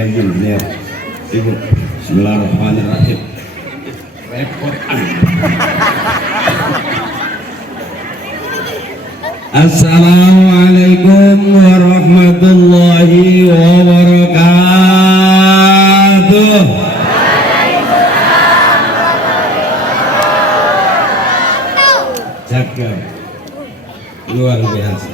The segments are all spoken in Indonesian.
legend ya. Ibu, bismillahirrahmanirrahim. Repot. Assalamualaikum warahmatullahi wabarakatuh. Cakep, luar biasa.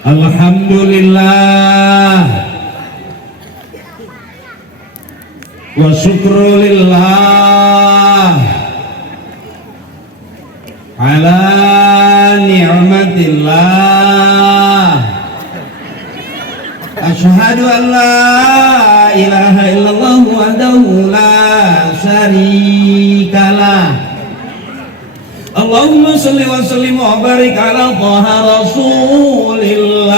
Alhamdulillah wa syukrulillah ala ni'matillah. Asyhadu an la ilaha illallah wahdahu la syarikalah. Allahumma salli wa sallim wa barik ala Taha Rasulillah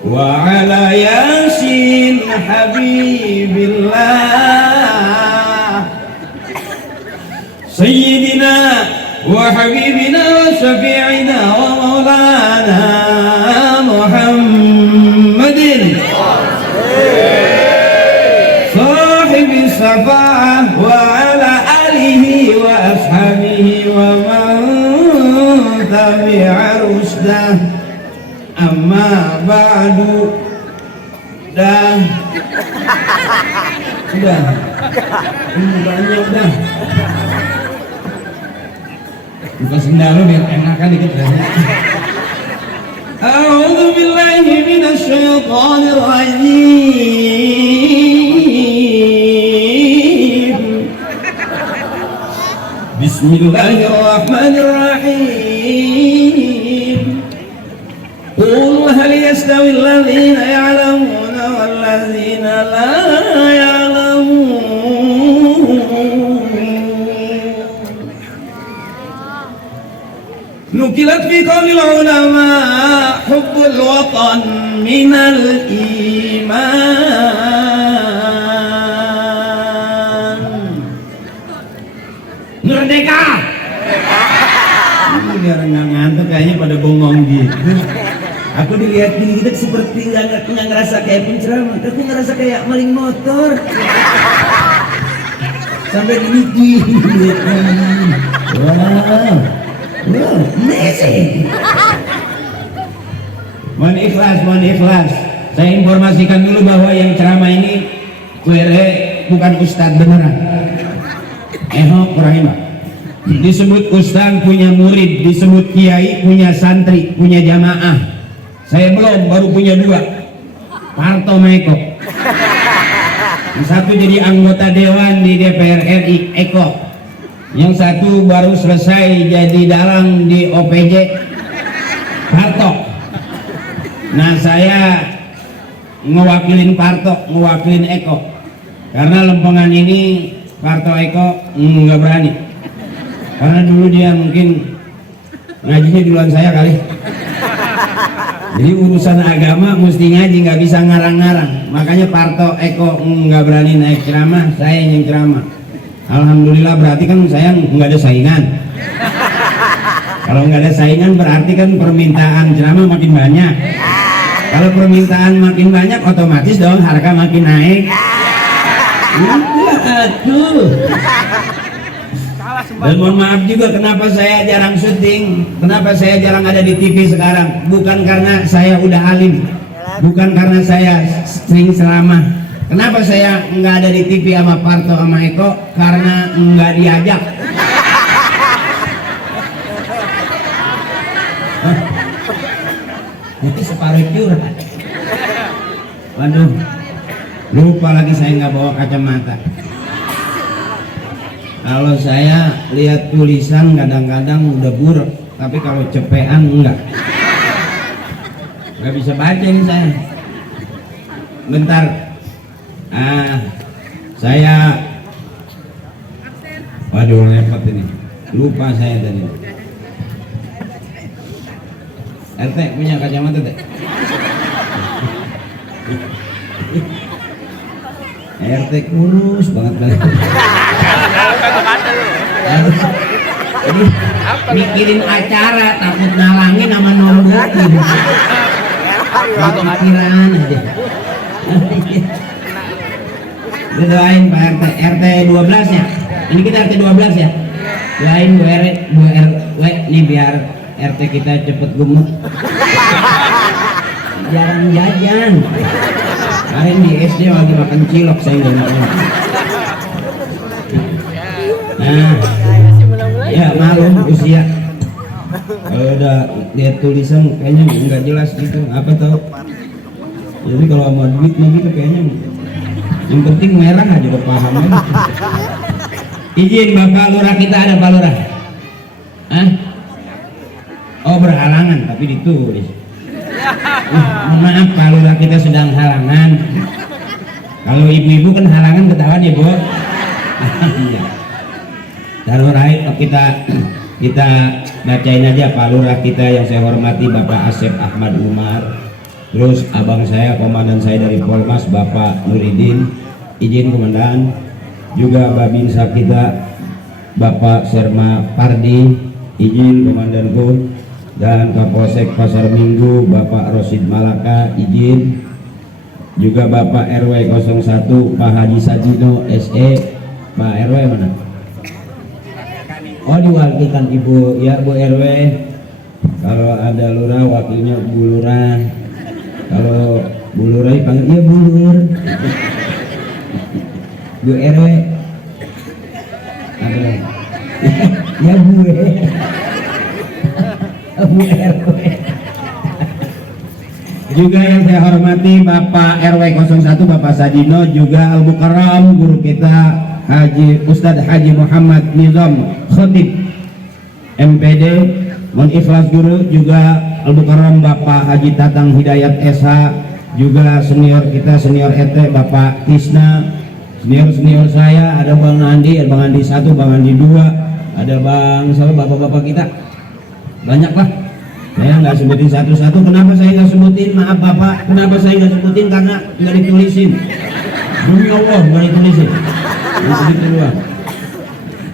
wa ala Yasin Habibillah Sayyidina wa Habibina wa Syafi'ina wa Maulana Muhammadin Sahibi Safa'ah wa ala alihi wa ashabihi wa man tabi'a rusdah. Amma ba'du. Dah. Sudah. Ini banyak dah. Buka sendal biar enakan dikit dah. A'udzu billahi minasy syaithanir rajim. Bismillahirrahmanirrahim. Qul hal yastawi alladhina ya'lamuna wal ladzina la ya'lamun. Nukilat fi qawli ulama hubbul watan minal iman. Merdeka. Ini biar nggak ngantuk kayaknya pada bongong gitu. Aku dilihat gini gitu seperti nggak ngerasa kayak penceramah, tapi ngerasa kayak maling motor. Sampai gini. Wow, amazing. Mohon ikhlas. Saya informasikan dulu bahwa yang ceramah ini bukan ustadz beneran. Kurang hebat. Disebut ustadz punya murid, disebut kiai punya santri, punya jamaah. Saya belum, baru punya 2. Parto Meko. Yang satu jadi anggota dewan di DPR RI, Eko. Yang satu baru selesai jadi dalang di OPJ, Parto. Nah, saya ngewakilin Parto, ngewakilin Eko. Karena lempengan ini Parto Eko nggak berani. Karena dulu dia mungkin ngajinya duluan saya kali. Jadi urusan agama mesti ngaji, nggak bisa ngarang-ngarang. Makanya Parto Eko nggak berani naik ceramah, saya yang ceramah. Alhamdulillah, berarti kan saya nggak ada saingan. Kalau nggak ada saingan berarti kan permintaan ceramah makin banyak. Kalau permintaan makin banyak, otomatis dong harga makin naik. Aduh. Dan mohon maaf juga kenapa saya jarang syuting, kenapa saya jarang ada di TV sekarang. Bukan karena saya udah alim, bukan karena saya sering ceramah. Kenapa saya nggak ada di TV sama Parto sama Eko? Karena nggak diajak. Itu separuh curhat. Waduh, lupa lagi saya nggak bawa kacamata. Kalau saya lihat tulisan kadang-kadang udah buruk, tapi kalau cepean enggak. Nggak bisa baca ini saya. Bentar. Saya. Waduh, repot ini. Lupa saya tadi. RT punya kacamata teh? RT kurus banget kan. Jadi mikirin acara takut nalangin sama nonggokin. Pikiran aja. Doain Pak RT, RT 12 ya. Ini kita RT 12 ya. Doain Bu RW nih biar RT kita cepet gemuk. Jarang jajan. Kemarin di SD lagi makan cilok saya dengarnya. Nah, ya malum usia. Kalau udah lihat tulisan kayaknya nggak jelas gitu. Apa tau? Jadi kalau mau duit mah gitu kayaknya. Yang penting merah aja udah paham aja. Izin Bapak Lurah kita ada Pak Lurah. Hah? Oh berhalangan tapi ditulis. Maaf Pak Lurah kita sedang halangan. Kalau ibu-ibu kan halangan ketahuan ya Bu. Iya. Darurat kita bacain aja Pak Lurah kita yang saya hormati Bapak Asep Ahmad Umar. Terus abang saya, komandan saya dari Polmas Bapak Nuridin, izin komandan. Juga Babinsa kita Bapak Serma Pardi, izin komandanku. Dan Kapolsek Pasar Minggu Bapak Rosid Malaka, izin. Juga Bapak RW 01 Pak Haji Sajino SE. Pak RW mana? Oh diwakilkan Ibu ya Bu RW. Kalau ada lurah wakilnya Bu Lurah. Kalau Bu Lurah dipanggil iya Bu Lur. Bu RW ada ya Bu Bu RW. Juga yang saya hormati Bapak RW 01 Bapak Sajino, juga Al Mukarram guru kita Haji Ustadz Haji Muhammad Nizam Khatib MPD Ikhlas Guru, juga Al Mukarram Bapak Haji Tatang Hidayat SH, juga senior kita senior RT Bapak Tisna, senior saya ada Bang Andi, ada Bang Andi 1, Bang Andi 2, ada Bang siapa bapak-bapak kita banyak lah. Saya nggak sebutin satu-satu. Kenapa saya nggak sebutin? Maaf Bapak, kenapa saya nggak sebutin? Karena nggak ditulisin. Demi Allah nggak ditulisin.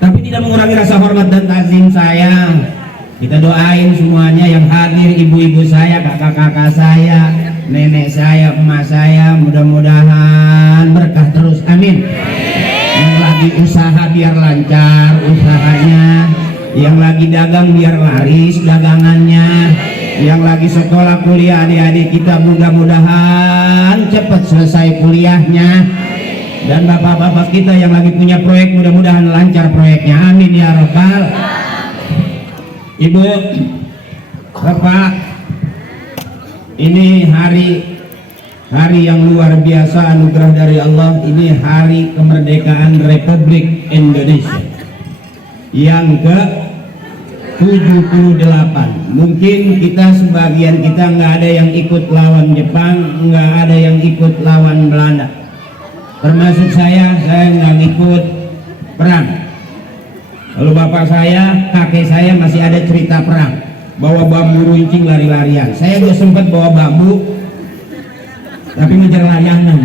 Tapi tidak mengurangi rasa hormat dan takzim saya. Kita doain semuanya yang hadir, ibu-ibu saya, kakak-kakak saya, nenek saya, emak saya, mudah-mudahan berkah terus, amin. Yang lagi usaha biar lancar usahanya, yang lagi dagang biar laris dagangannya, yang lagi sekolah kuliah adik-adik kita mudah-mudahan cepat selesai kuliahnya, dan bapak-bapak kita yang lagi punya proyek mudah-mudahan lancar proyeknya, amin ya rabbal. Ibu, Bapak, ini hari yang luar biasa anugerah dari Allah. Ini hari kemerdekaan Republik Indonesia yang ke 78. Mungkin kita sebagian kita nggak ada yang ikut lawan Jepang, nggak ada yang ikut lawan Belanda. Termasuk saya nggak ikut perang. Lalu bapak saya, kakek saya masih ada cerita perang, bawa bambu runcing lari-larian. Saya udah sempat bawa bambu, tapi ngejar layangan.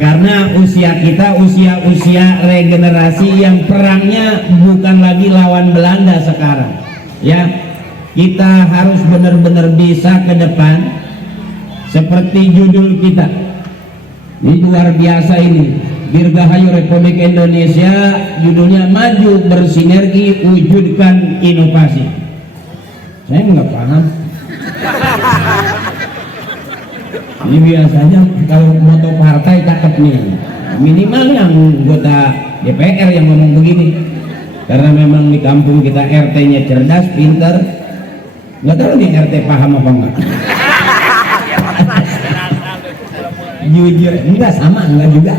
Karena usia kita usia regenerasi yang perangnya bukan lagi lawan Belanda sekarang. Ya, kita harus benar-benar bisa ke depan seperti judul kita. Ini luar biasa ini. Dirgahayu Republik Indonesia, judulnya maju bersinergi wujudkan inovasi. Saya nggak paham. Ini biasanya kalau moto partai cakep nih, minimal yang anggota DPR yang ngomong begini. Karena memang di kampung kita RT-nya cerdas, pintar. Nggak tahu nih RT paham apa enggak. Jujur, enggak sama, enggak juga.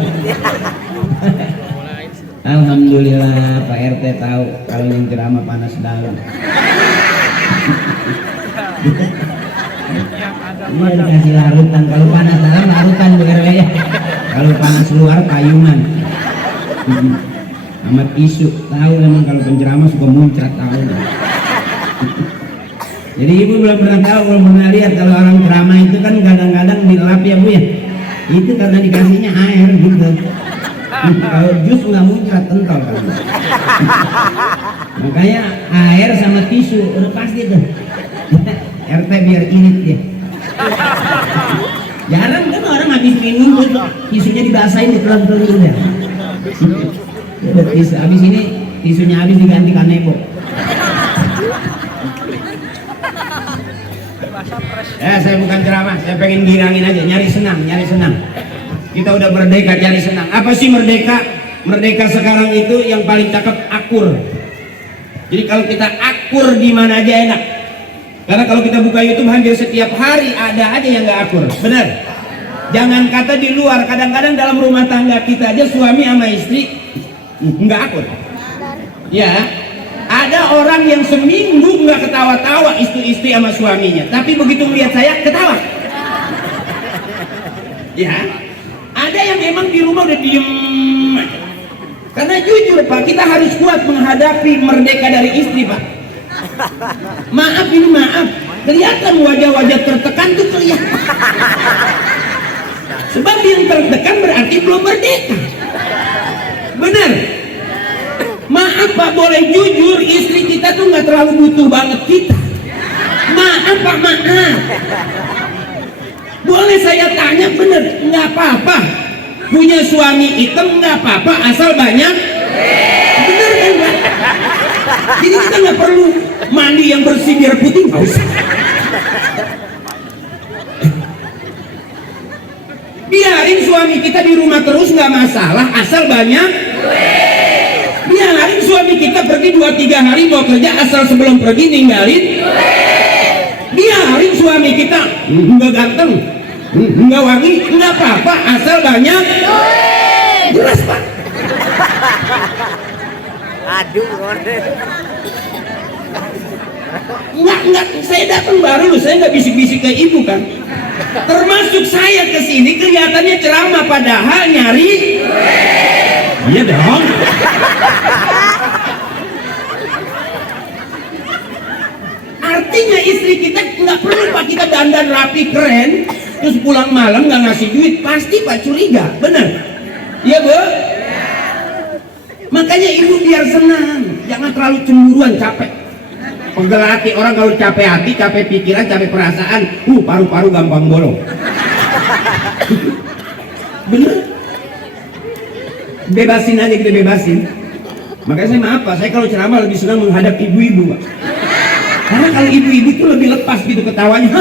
Alhamdulillah Pak RT tahu kalau yang ceramah panas dalam. Iya dikasih larutan, kalau panas dalam larutan Bu RW ya. Kalau panas luar payungan. Amat isu, tahu memang kalau penceramah suka muncrat tahu. Jadi ibu belum pernah tahu, belum pernah lihat kalau orang ceramah itu kan kadang-kadang dilap ya Bu ya. Itu karena dikasihnya air gitu. Kalau jus nggak muncrat kental kan. Makanya air sama tisu udah pasti tuh. RT biar irit dia. Jarang kan orang habis minum tisunya dibasahin ditelan-telin ya. Udah tisu habis ini tisunya habis diganti kanebo. Saya bukan ceramah, saya pengen girangin aja, nyari senang. Kita udah merdeka, cari senang. Apa sih merdeka? Merdeka sekarang itu yang paling cakep akur. Jadi kalau kita akur di mana aja enak. Karena kalau kita buka YouTube hampir setiap hari ada aja yang nggak akur, benar? Jangan kata di luar, kadang-kadang dalam rumah tangga kita aja suami sama istri nggak akur. Ya, ada orang yang seminggu nggak ketawa-tawa istri sama suaminya, tapi begitu melihat saya ketawa. Ya, ada yang memang di rumah udah diem. Karena jujur Pak, kita harus kuat menghadapi merdeka dari istri Pak. Maaf, kelihatan wajah-wajah tertekan tuh kelihatan. Sebab yang tertekan berarti belum merdeka. Benar. Maaf Pak, boleh jujur, istri kita tuh nggak terlalu butuh banget kita. Maaf Pak, maaf. Boleh saya tanya, bener, nggak apa-apa. Punya suami hitam nggak apa-apa, asal banyak. Bener kan Pak? Jadi kita nggak perlu mandi yang bersih biar putih, nggak usah. Biarin suami kita di rumah terus nggak masalah, asal banyak. Biarin suami kita pergi 2-3 hari mau kerja, asal sebelum pergi ninggalin. Biarin suami kita nggak ganteng, nggak wangi, nggak apa-apa, asal banyak. Jelas Pak. Aduh, Enggak, saya datang baru loh, saya nggak bisik-bisik ke ibu kan. Termasuk saya kesini kelihatannya ceramah, padahal nyari. Iya dong. Artinya istri kita nggak perlu Pak kita dandan rapi keren, terus pulang malam nggak ngasih duit, pasti Pak curiga, bener? Iya Bu. Makanya ibu biar senang, jangan terlalu cemburuan, capek. Pegel hati orang kalau capek hati, capek pikiran, capek perasaan, paru-paru gampang bolong. Bener? Bebasin aja, kita bebasin. Makanya saya maaf Pak, saya kalau ceramah lebih senang menghadap ibu-ibu Pak. Karena kalau ibu-ibu itu lebih lepas gitu ketawanya.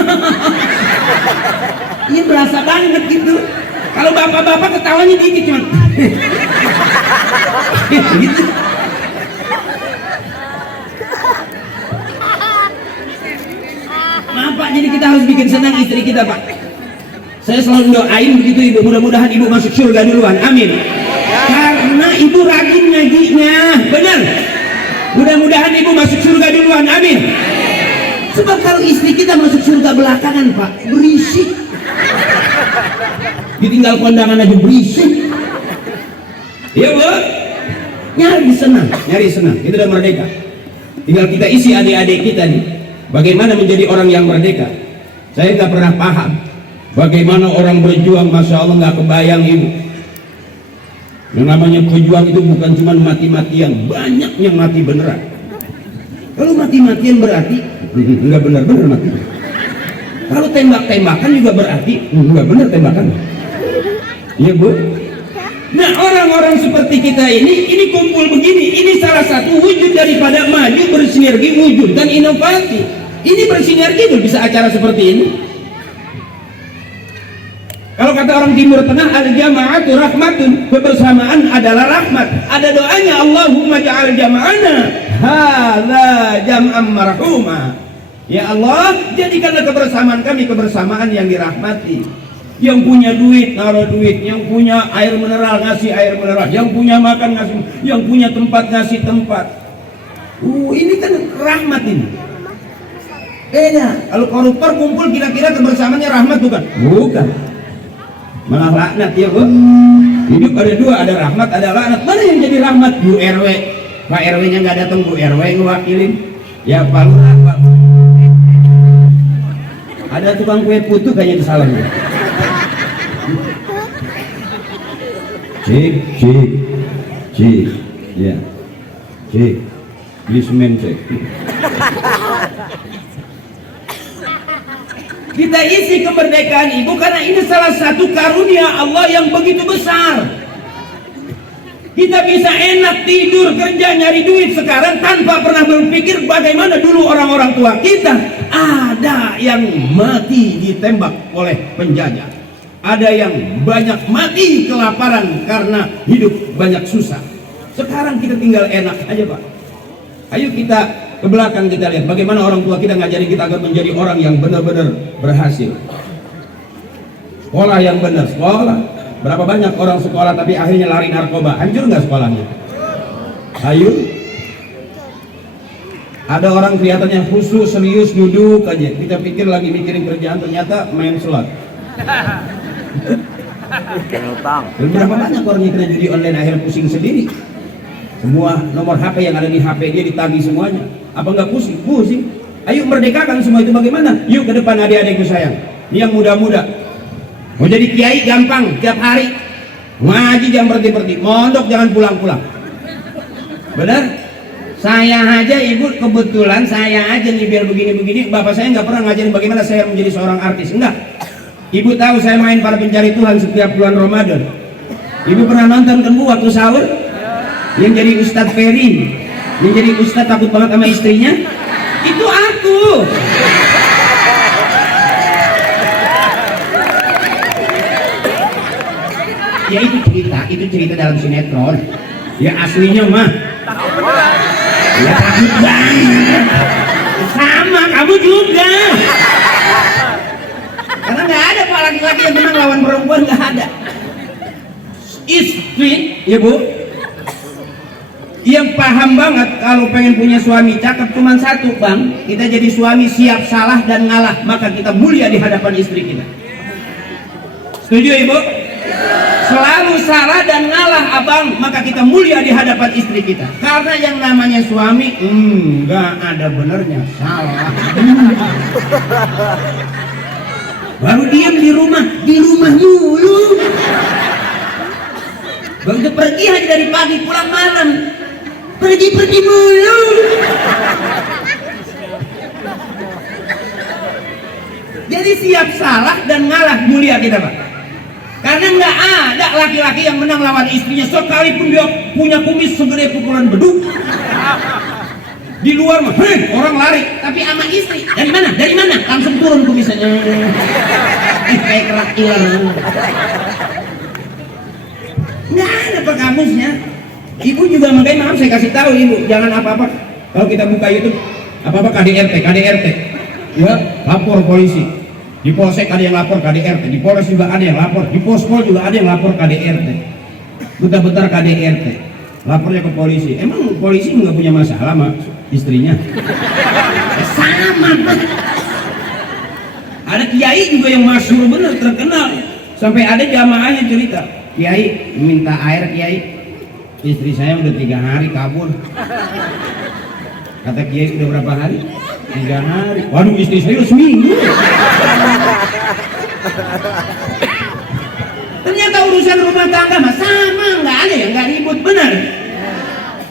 Iya berasa banget gitu. Kalau bapak-bapak ketawanya dikit cuma. Gitu. Maaf Pak, jadi kita harus bikin senang istri kita Pak. Saya selalu doain begitu ibu, mudah-mudahan ibu masuk surga duluan, amin. Karena ibu rajin ngajinya, benar. Mudah-mudahan ibu masuk surga duluan, amin. Sebab kalau istri kita masuk surga belakangan Pak, berisik. Ditinggal kondangan aja berisik. Iya Bu. Nyari senang, kita udah merdeka. Tinggal kita isi adik-adik kita nih, bagaimana menjadi orang yang merdeka. Saya nggak pernah paham bagaimana orang berjuang, masya Allah nggak kebayang ibu. Yang namanya pejuang itu bukan cuma mati-matian, banyak yang mati beneran. Kalau mati-matian berarti nggak benar-benar mati. Kalau tembak-tembakan juga berarti nggak benar tembakan. Iya Bu. Nah orang-orang seperti kita ini kumpul begini, ini salah satu wujud daripada maju, bersinergi, wujud dan inovasi. Ini bersinergi tuh bisa acara seperti ini. Kalau kata orang Timur Tengah, al-jama'atu rahmatun, kebersamaan adalah rahmat. Ada doanya, Allahumma ja'al jama'ana hadza jam'an marhuma. Ya Allah, jadikanlah kebersamaan kami kebersamaan yang dirahmati. Yang punya duit naruh duit, yang punya air mineral ngasih air mineral, yang punya makan ngasih, yang punya tempat ngasih tempat. Ini kan rahmat ini. Beda. Kalau koruptor kumpul kira-kira kebersamaannya rahmat bukan? Bukan. Malah laknat ya Bu. Hidup ada dua, ada rahmat, ada laknat. Mana yang jadi rahmat? Bu RW. Pak RW-nya nggak datang, Bu RW ngewakilin. Ya Pak Lurah, Pak. Ada tukang kue putu kayaknya kesalahan. Cek, cek, cek, ya, cek, Lismen cek. Kita isi kemerdekaan ibu karena ini salah satu karunia Allah yang begitu besar. Kita bisa enak tidur, kerja, nyari duit sekarang tanpa pernah berpikir bagaimana dulu orang-orang tua kita. Ada yang mati ditembak oleh penjajah. Ada yang banyak mati kelaparan karena hidup banyak susah. Sekarang kita tinggal enak aja Pak. Ayo kita ke belakang kita lihat bagaimana orang tua kita ngajarin kita agar menjadi orang yang benar-benar berhasil. Sekolah yang benar, sekolah. Berapa banyak orang sekolah tapi akhirnya lari narkoba, hancur nggak sekolahnya? Ayo. Ada orang kelihatannya khusus, serius, duduk aja. Kita pikir lagi mikirin kerjaan, ternyata main slot. Dan berapa banyak orang yang kena judi online akhirnya pusing sendiri. Semua nomor HP yang ada di HP dia ditagih semuanya. Apa nggak pusing? Pusing. Ayo merdekakan semua itu bagaimana? Yuk ke depan adik-adikku sayang. Ini yang muda-muda. Mau jadi kiai gampang, tiap hari ngaji jangan berhenti-berhenti, mondok jangan pulang-pulang. Benar? Saya aja ibu kebetulan saya aja nih biar begini-begini. Bapak saya nggak pernah ngajarin bagaimana saya menjadi seorang artis, enggak. Ibu tahu saya main Para Pencari Tuhan setiap bulan Ramadan. Ibu pernah nonton kan bu waktu sahur? Yang jadi Ustadz Ferry, yang jadi Ustadz takut banget sama istrinya, itu aku. Ya itu cerita dalam sinetron. Ya aslinya mah ya takut banget. Sama kamu juga. Karena nggak ada Pak laki-laki yang menang lawan perempuan, nggak ada. Istri, ya bu, yang paham banget kalau pengen punya suami cakep cuma satu bang. Kita jadi suami siap salah dan ngalah, maka kita mulia di hadapan istri kita. Setuju ibu? Selalu salah dan ngalah abang, maka kita mulia di hadapan istri kita. Karena yang namanya suami nggak ada benernya, salah. Baru diam di rumah mulu. Begitu pergi hanya dari pagi pulang malam, pergi mulu. Jadi siap salah dan ngalah, mulia kita Pak. Karena nggak ada laki-laki yang menang lawan istrinya sekalipun dia punya kumis segede pukulan beduk. Di luar mah, orang lari, tapi sama istri dari mana? Langsung turun kumisnya. Kayak kerak iler. Nggak ada Pak kamusnya. Ibu juga makanya maaf saya kasih tahu ibu, jangan apa-apa kalau kita buka YouTube apa-apa KDRT. Ya, lapor polisi. Di Polsek ada yang lapor KDRT, di Polres juga ada yang lapor, di Pospol juga ada yang lapor KDRT. Bentar-bentar KDRT, lapornya ke polisi. Emang polisi nggak punya masalah sama istrinya? Sama. Ada kiai juga yang masyhur bener, terkenal. Sampai ada jamaahnya cerita, kiai minta air kiai, istri saya udah 3 hari kabur. Kata kiai udah berapa hari? 3 hari. Waduh istri saya udah seminggu. Ternyata urusan rumah tangga mah sama, nggak ada yang nggak ribut, benar.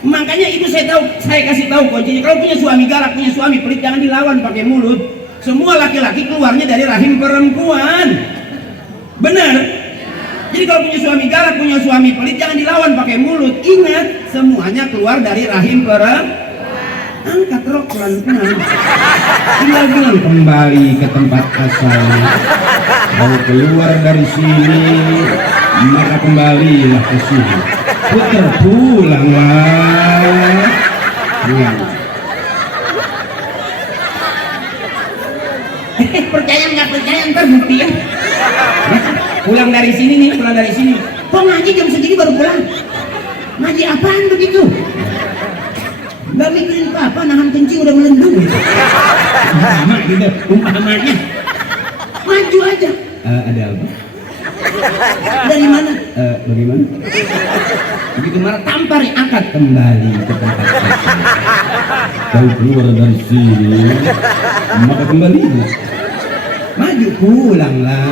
Makanya itu saya kasih tahu kuncinya. Kalau punya suami galak, punya suami pelit, jangan dilawan pakai mulut. Semua laki-laki keluarnya dari rahim perempuan, benar. Jadi kalau punya suami galak, punya suami pelit, jangan dilawan pakai mulut. Ingat, semuanya keluar dari rahim perempuan. Angkat rok pelan-pelan, tinggal bilang kembali ke tempat asal. Kalau keluar dari sini, maka kembalilah ke sini. Putar pulanglah. Percaya nggak percaya ntar buktiin. Pulang dari sini. Kok ngaji jam segini baru pulang? Ngaji apaan begitu? Gak mikirin apa, nahan kencing udah melendung. Sama gitu, umpamanya. Maju aja. Ada apa? Dari mana? Bagaimana? Begitu marah, tampar, angkat kembali ke tempat asal. Kau keluar dari sini, maka kembali. Maju pulanglah.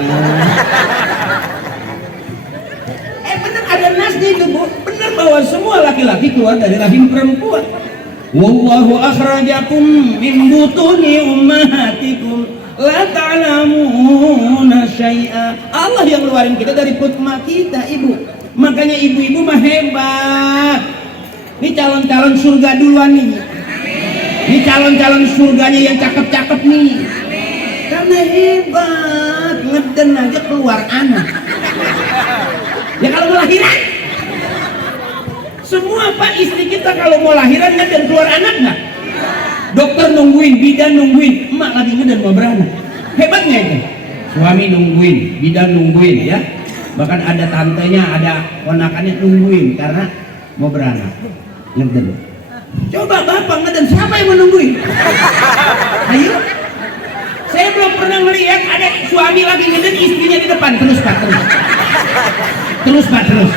Bener ada nas Semua laki-laki keluar dari rahim perempuan. Wallahu akhrajakum min butuni ummahatikum la ta'lamuna syai'a. Allah yang ngeluarin kita dari perut emak kita, ibu. Makanya ibu-ibu mah hebat. Ini calon-calon surga duluan nih. Ini calon-calon surganya yang cakep-cakep nih. Karena hebat, ngeden aja keluar anak. Ya kalau mau lahiran, semua pak istri kita kalau mau lahiran ngeden keluar anak nggak? Dokter nungguin, bidan nungguin, emak lagi ngeden mau beranak. Hebatnya itu. Suami nungguin, bidan nungguin ya. Bahkan ada tantenya, ada ponakannya nungguin karena mau beranak. Ngeden. Coba bapak ngeden, siapa yang menungguin? Ayo. Saya belum pernah melihat ada suami lagi ngeden, istrinya di depan. Terus pak, terus. Terus pak, terus.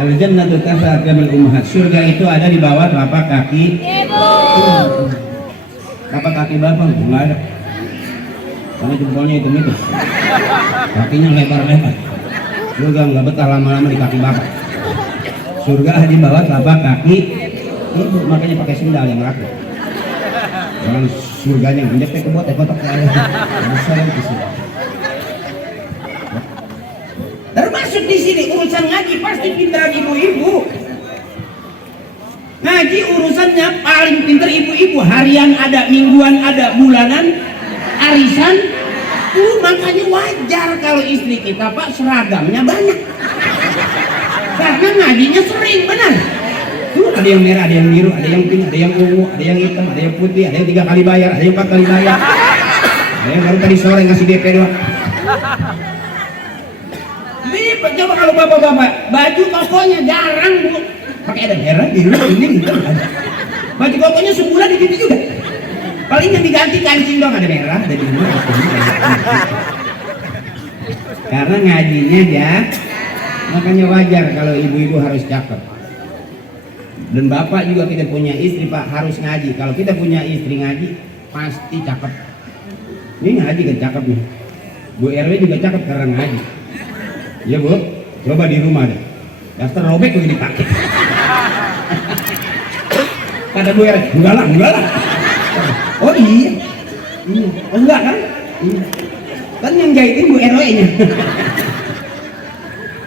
Al-jannatu tahta aqdamil ummahat. Surga itu ada di bawah telapak kaki ibu. Telapak kaki bapak enggak ada. Karena jempolnya itu. Kakinya lebar-lebar. Surga enggak betah lama-lama di kaki bapak. Surga di bawah telapak kaki ibu, makanya pakai sendal yang rapi. Jangan surganya gede ke bot kotak aja. Besar itu sih. Termasuk di sini urusan ngaji pasti pintar ibu-ibu. Ngaji urusannya paling pintar ibu-ibu. Harian ada, mingguan ada, bulanan, arisan. Makanya wajar kalau istri kita pak seragamnya banyak. Karena ngajinya sering, benar. Ada yang merah, ada yang biru, ada yang pink, ada yang ungu, ada yang hitam, ada yang putih, ada yang 3 kali bayar, ada yang 4 kali bayar. Ada yang baru tadi sore ngasih DP doang. Coba kalau bapak-bapak baju kokonya jarang bu, pakai ada merah, biru, kuning, hitam ada. Baju kokonya sebulan diganti juga. Paling yang diganti kancing dong, ada merah, ada biru, ada kuning. Karena ngajinya ya, makanya wajar kalau ibu-ibu harus cakep. Dan bapak juga kita punya istri pak harus ngaji. Kalau kita punya istri ngaji pasti cakep. Ini ngaji kan cakep nih. Bu RW juga cakep karena ngaji. Ya bu, coba di rumah deh. Daster robek begini dipakai. Kata Bu RW, enggak lah. Oh iya, oh, enggak kan? Iya. Kan yang jahitin Bu RW-nya.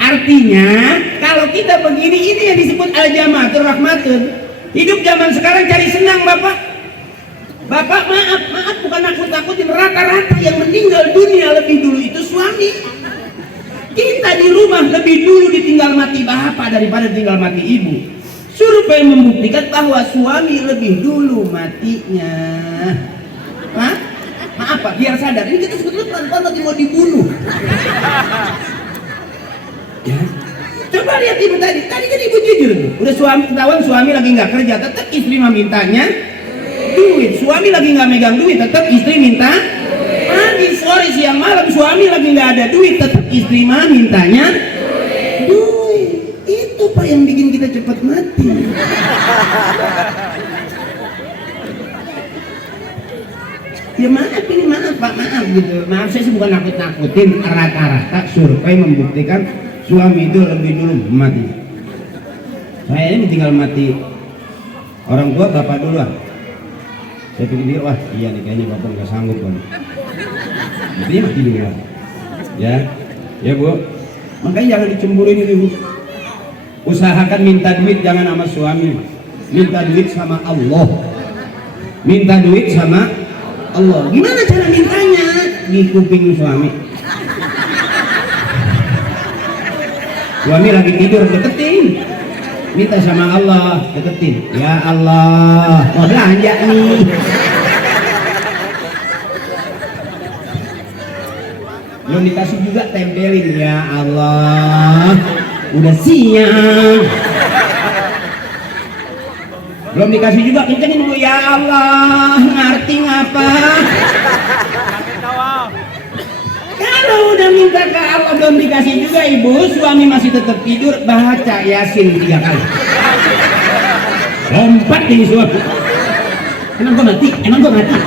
Artinya kalau kita begini, ini yang disebut al-jamatul rahmatun. Hidup zaman sekarang cari senang bapak. Bapak maaf bukan nakut-nakutin, rata-rata yang meninggal dunia lebih dulu itu suami. Kita di rumah lebih dulu ditinggal mati bapak daripada tinggal mati ibu. Survei membuktikan bahwa suami lebih dulu matinya. Maaf pak, biar sadar. Ini kita sebetulnya pelan-pelan lagi mau dibunuh. Ya. Coba lihat ibu tadi kan ibu jujur tuh. Udah ketahuan suami lagi nggak kerja, tetap istri mintanya duit. Suami lagi nggak megang duit, tetap istri minta. Pagi, sore, siang, malam suami lagi nggak ada duit, tetap istri mintanya duit. Itu pak yang bikin kita cepat mati. Ya maaf ini maaf pak, maaf gitu. Maaf saya bukan nakut-nakutin, rata-rata survei membuktikan suami itu lebih dulu mati. Saya ini tinggal mati orang tua bapak duluan. Saya pikir wah iya nih kayaknya bapak nggak sanggup kan. Jadi mati duluan. Ya bu. Makanya jangan dicemburuin ibu. Usahakan minta duit jangan sama suami. Minta duit sama Allah. Minta duit sama Allah. Gimana cara mintanya? Di kuping suami. Suami lagi tidur, deketin. Minta sama Allah, deketin. Ya Allah, mau belanja nih. Belum dikasih juga tempelin. Ya Allah, udah siang. Belum dikasih juga kencengin bu. Ya Allah, ngerti ngapa? Kalau udah minta ke Allah belum dikasih juga ibu, suami masih tetap tidur, baca Yasin 3 kali. Lompat nih suami. Emang gua mati?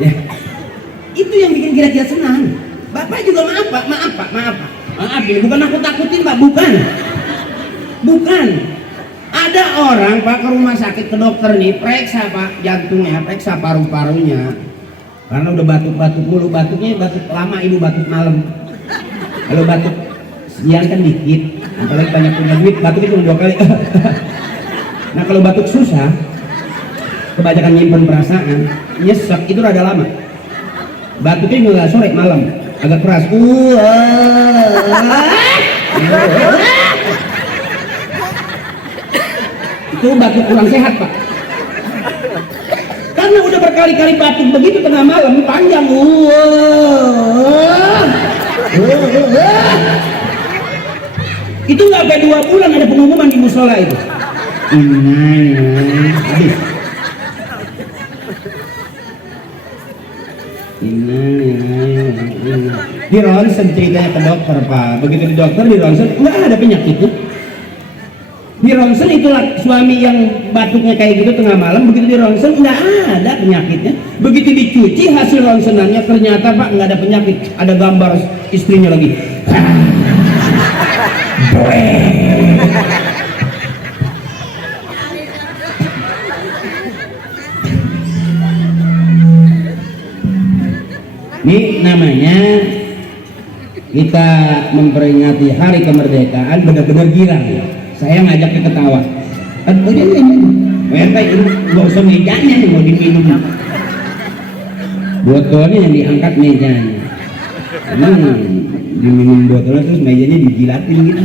Ya. Itu yang kira-kira senang. Bapak juga maaf ini bukan aku takutin Pak, bukan. Ada orang Pak ke rumah sakit ke dokter nih, periksa Pak jantungnya, periksa paru-parunya, karena udah batuk-batuk mulu, batuknya batuk lama, ibu batuk malam. Kalau batuk siang kan dikit, apalagi banyak punya duit, batuk itu 2 kali. Nah kalau batuk susah, kebanyakan nyimpen perasaan, nyesek itu rada lama. Batuknya juga sore malam, agak keras. Itu batuk kurang sehat Pak, karena udah berkali-kali batuk begitu tengah malam panjang. Itu nggak sampai 2 bulan ada pengumuman di musola itu. Habis. Di ronsen ceritanya ke dokter Pak, begitu di dokter di ronsen nggak ada penyakitnya. Di ronsen itulah suami yang batuknya kayak gitu tengah malam, begitu di ronsen nggak ada penyakitnya. Begitu dicuci hasil ronsenannya ternyata Pak nggak ada penyakit, ada gambar istrinya lagi. Ini namanya kita memperingati hari kemerdekaan benar-benar girang. Saya ngajaknya ketawa. Aduh ini. Nggak usah mejanya nih mau diminum. Botolnya yang diangkat mejanya. Diminum botolnya terus mejanya dijilatin gitu.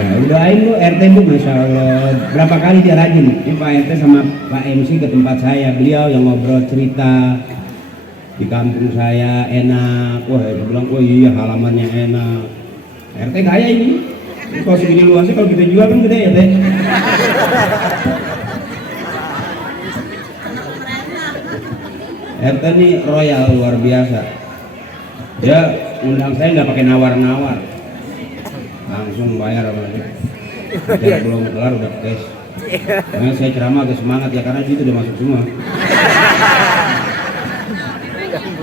Ya udahin lu RT Bu, Masya Allah. Berapa kali dia rajin. Ini Pak RT sama Pak MC ke tempat saya. Beliau yang ngobrol cerita. Di kampung saya enak. Wah dia bilang, oh iya halamannya enak. RT kaya ini. Kalau segini luasnya kalau kita jual kan gede ya Teh. RT ini royal luar biasa. Dia undang saya nggak pakai nawar-nawar, langsung bayar sama dia. Saya belum kelar udah cash. Karena saya ceramah agak semangat ya karena itu udah masuk semua.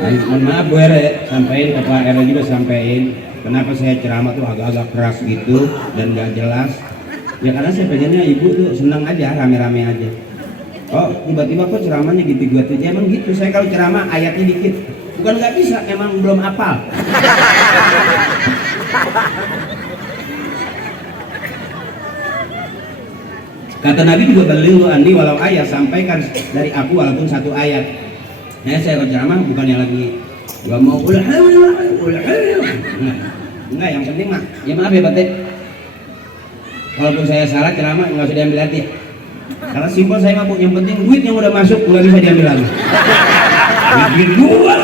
Mohon maaf Bu Ere, sampein ke Pak Ere juga sampein. Kenapa saya ceramah tuh agak-agak keras gitu dan gak jelas? Ya karena saya pengennya ibu tuh senang aja, rame-rame aja. Oh tiba-tiba kok ceramahnya gitu-gitu aja, emang gitu. Saya kalau ceramah ayatnya dikit, bukan nggak bisa, emang belum hafal. Kata Nabi juga beliau andi walau ayat, sampaikan dari aku walaupun 1 ayat. Nah saya kalau ceramah bukannya lagi gak mau enggak, yang penting mah ya maaf ya Batik, walaupun saya salah ceramah nggak usah diambil hati karena simpel saya mabuk, yang penting duit yang udah masuk nggak bisa diambil lagi. Bikin gua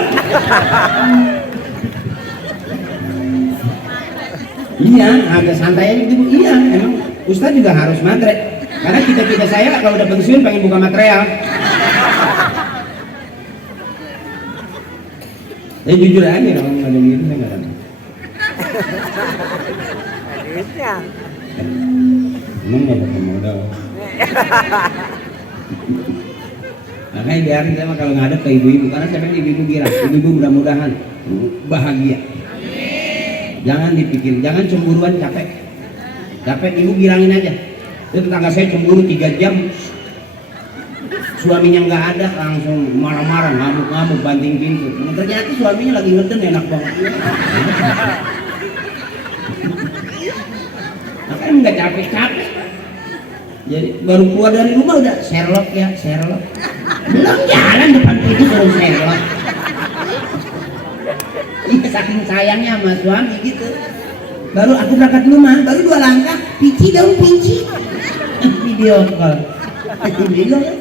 iya agak santai aja gitu. Iya emang Ustadz juga harus matre karena cita-cita saya kalau udah pensiun pengen buka material. Ya jujur aja kalau ngomong gitu saya nggak ada. Duitnya. Emang nggak pakai modal. Makanya biarin saya kalau ngadep ke ibu-ibu karena saya pengen ibu-ibu girang, ibu-ibu mudah-mudahan bahagia. Jangan dipikir, jangan cemburuan capek. Capek ibu girangin aja. Itu tetangga saya cemburu 3 jam. Suaminya nggak ada langsung marah-marah, ngamuk-ngamuk, banting pintu. Ternyata suaminya lagi ngeden enak banget. Makanya nggak capek-capek. Jadi baru keluar dari rumah udah Sherlock ya, Sherlock. Belum jalan depan pintu baru Sherlock. Iya saking sayangnya sama suami gitu. Baru aku berangkat rumah, baru 2 langkah, pici dong pici. Video call. Video kan?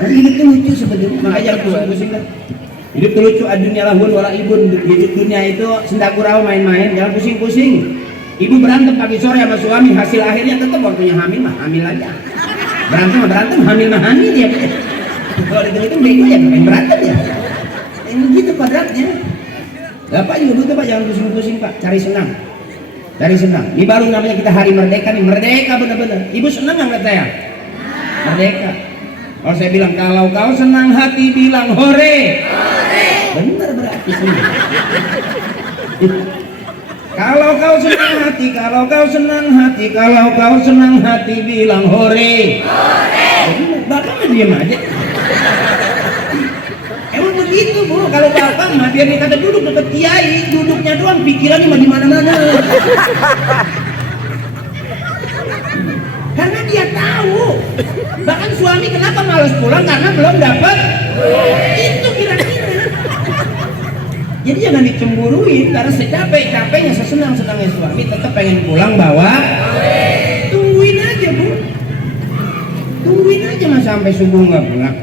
Hidup tuh lucu sebenarnya, makanya pusing-pusing kan. Hidup tuh lucu, adunya lahun wala ibun. Hidup dunia itu sendagurau main-main, jangan pusing-pusing. Ibu berantem pagi sore sama suami, hasil akhirnya tetap waktunya hamil mah hamil aja. Berantem hamil mah hamil ya. Kalau dihitung bego ya, main berantem ya. Ini gitu kodratnya. Bapak juga butuh Pak, jangan pusing-pusing Pak, cari senang. Cari senang. Ini baru namanya kita hari merdeka nih, merdeka bener-bener. Ibu senang nggak ngeliat saya? Merdeka. Kalau saya bilang kalau kau senang hati bilang hore. Hore. Benar berarti sih. Kalau kau senang hati, kalau kau senang hati, kalau kau senang hati bilang hore. Bapak mah diam aja. Emang begitu Bu, kalau bapak mah biar dikata duduk dekat kiai, duduknya doang pikirannya mah di mana-mana. Karena dia tahu. Bahkan suami kenapa malas pulang karena belum dapat. Itu kira-kira. Jadi jangan dicemburuin karena secapek-capeknya sesenang-senangnya suami tetap pengen pulang bawa. Tungguin aja Bu. Tungguin aja mas sampai subuh nggak pulang.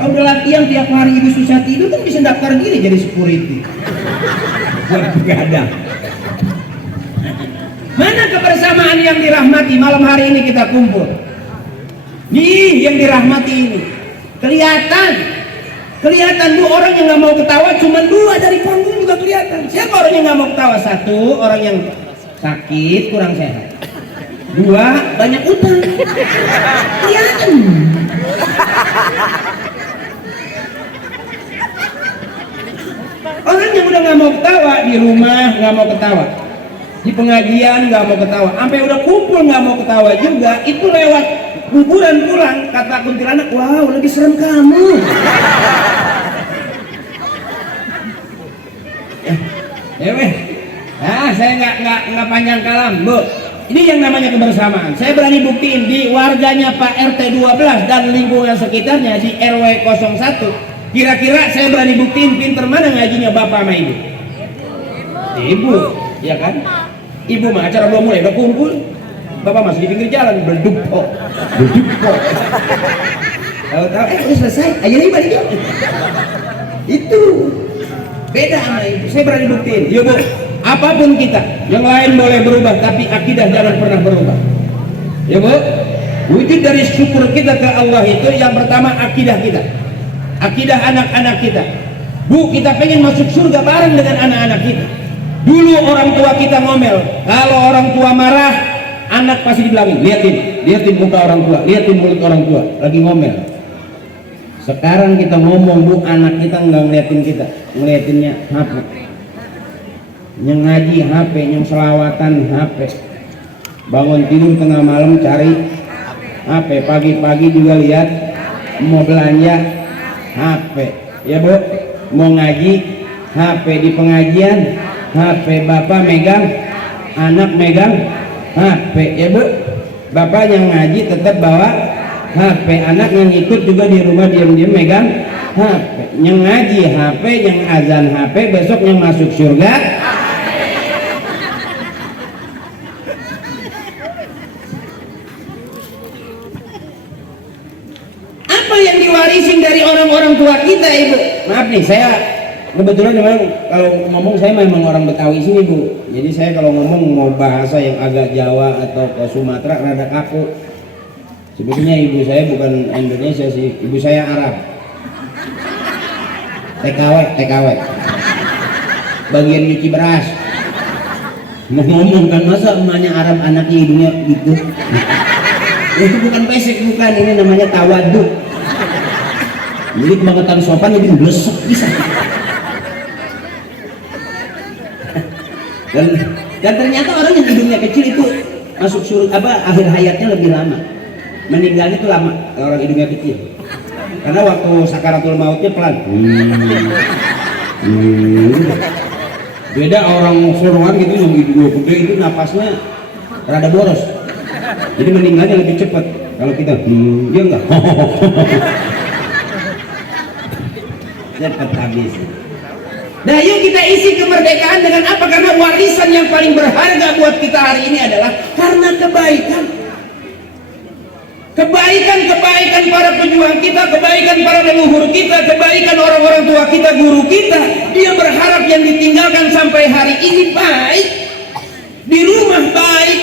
Kalau udah latihan tiap hari ibu susah tidur kan bisa daftar diri jadi security. Buat begadang. Mana kebersamaan yang dirahmati malam hari ini kita kumpul. Nih yang dirahmati ini. Kelihatan Bu, orang yang nggak mau ketawa cuma 2 dari panggung juga kelihatan. Siapa orang yang nggak mau ketawa? 1, orang yang sakit kurang sehat. 2, banyak utang. Kelihatan. Orang yang udah nggak mau ketawa di rumah nggak mau ketawa, di pengajian nggak mau ketawa, sampai udah kumpul nggak mau ketawa juga, itu lewat kuburan pulang kata kuntilanak, wow lebih serem kamu. Saya nggak panjang kalam Bu. Ini yang namanya kebersamaan. Saya berani buktiin di warganya Pak RT 12 dan lingkungan sekitarnya di RW 01. Kira-kira saya berani buktiin pinter mana ngajinya bapak sama ibu? Ibu, ya kan? Ibu mah acara belum mulai udah kumpul. Bapak masih di pinggir jalan berdupok. Tahu-tahu udah selesai, ayo nih balik yuk. Itu beda sama ibu. Saya berani buktiin. Yuk Bu, apapun kita, yang lain boleh berubah tapi akidah jangan pernah berubah. Ya Bu, wujud dari syukur kita ke Allah itu yang pertama akidah kita. Akidah anak-anak kita. Bu, kita pengen masuk surga bareng dengan anak-anak kita. Dulu orang tua kita ngomel, kalau orang tua marah, anak pasti dibilangin, liatin muka orang tua, liatin mulut orang tua, lagi ngomel. Sekarang kita ngomong Bu, anak kita nggak ngeliatin kita, ngeliatinnya HP. Yang ngaji HP, yang selawatan HP. Bangun tidur tengah malam cari HP, pagi-pagi juga lihat, mau belanja HP, ya Bu, mau ngaji HP, di pengajian HP, bapak megang, anak megang HP, ya Bu, bapak yang ngaji tetap bawa HP, anak yang ikut juga di rumah diam-diam megang HP, yang ngaji HP, yang azan HP, besok yang masuk surga. Yang diwarisin dari orang-orang tua kita Ibu. Maaf nih, saya kebetulan memang kalau ngomong saya memang orang Betawi sini Bu. Jadi saya kalau ngomong mau bahasa yang agak Jawa atau ke Sumatera rada kaku. Sebetulnya ibu saya bukan Indonesia sih, ibu saya Arab. TKW. Bagian nyuci beras. Mau ngomong kan masa emaknya Arab anaknya ibunya gitu. Itu bukan pesek, bukan, ini namanya tawaduk. Jadi kebangetan sopan lebih blesek bisa. Dan ternyata orang yang hidungnya kecil itu masuk surga akhir hayatnya lebih lama. Meninggalnya itu lama orang hidungnya kecil. Karena waktu sakaratul mautnya pelan. Beda orang Suruhan gitu yang hidungnya gede itu napasnya rada boros. Jadi meninggalnya lebih cepat. Kalau kita dia enggak. Cepat habis. Nah yuk kita isi kemerdekaan dengan apa? Karena warisan yang paling berharga buat kita hari ini adalah karena kebaikan. Kebaikan para pejuang kita, kebaikan para leluhur kita, kebaikan orang-orang tua kita, guru kita. Dia berharap yang ditinggalkan sampai hari ini baik, di rumah baik,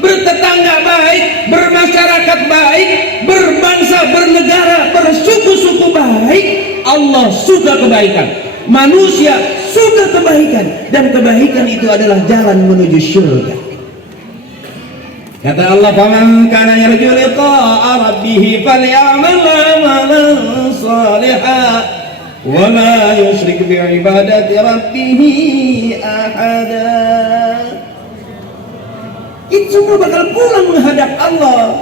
bertetangga baik, bermasyarakat baik, berbangsa, bernegara, bersuku-suku baik. Allah suka kebaikan, manusia suka kebaikan, dan kebaikan itu adalah jalan menuju surga. Kata Allah, "Faman kana yarju liqa'a rabbih falyamal 'amalan shalihan wa la yusyrik bi ibadati rabbih ahada. Itu semua bakal pulang menghadap Allah.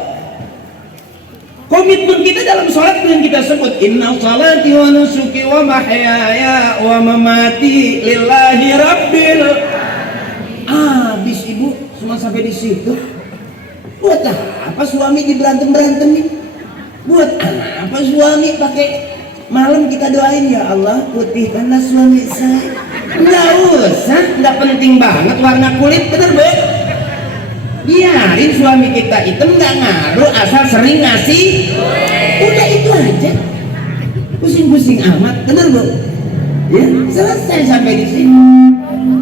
Komitmen kita dalam sholat yang kita sebut inna sholati wa nusuki wa mahyaya wa mamati lillahi rabbil. Habis ibu cuma sampai di situ. Buat apa suami diberantem-berantemin? Buat apa suami pakai malam kita doain ya Allah putihkanlah suami saya? Nggak usah, nggak penting banget warna kulit, bener be? Biarin suami kita hitam nggak ngaruh asal sering ngasih. Udah itu aja. Pusing-pusing amat, bener bu? Ya selesai sampai di sini.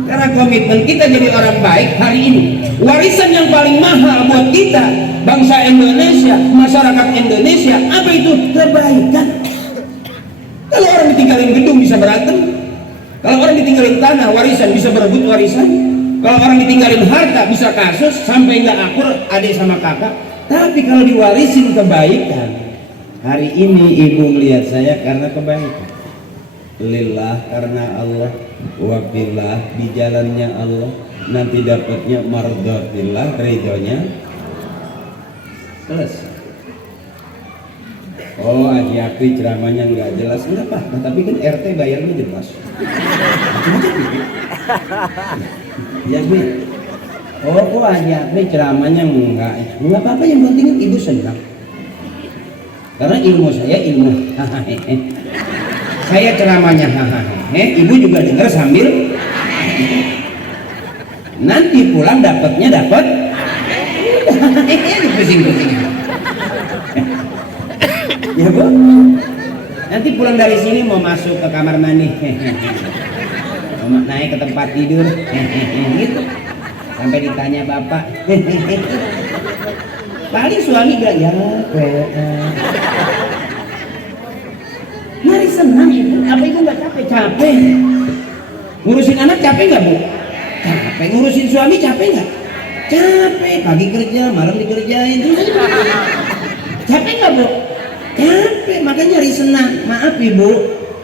Karena komitmen kita jadi orang baik hari ini. Warisan yang paling mahal buat kita, bangsa Indonesia, masyarakat Indonesia, apa itu? Kebaikan. Kalau orang ditinggalin gedung bisa berantem. Kalau orang ditinggalin tanah, warisan bisa berebut warisan. Kalau orang ditinggalin harta bisa kasus sampai nggak akur adik sama kakak. Tapi kalau diwarisin kebaikan, hari ini ibu melihat saya karena kebaikan. Lillah karena Allah, wafillah di jalannya Allah, nanti dapatnya mardotillah ridhonya. Selesai. Oh Haji Akri ceramahnya nggak jelas, nggak apa-apa, tapi kan RT bayarnya jelas. Ya Bu. Oh kok Haji Akri ceramahnya nggak apa-apa, yang penting ibu senang. Karena ilmu saya ilmu saya ceramahnya ibu juga dengar sambil nanti pulang dapatnya dapat pusing-pusing. Ya Bu, nanti pulang dari sini mau masuk ke kamar mandi, mau naik ke tempat tidur, gitu. Sampai ditanya bapak, paling suami gak ya, mari senang ibu. Apa ibu nggak capek? Capek. Ngurusin anak capek nggak Bu? Capek. Ngurusin suami capek nggak? Capek. Pagi kerja, malam dikerjain. Capek nggak Bu? Capek. Makanya hari senang. Maaf ibu,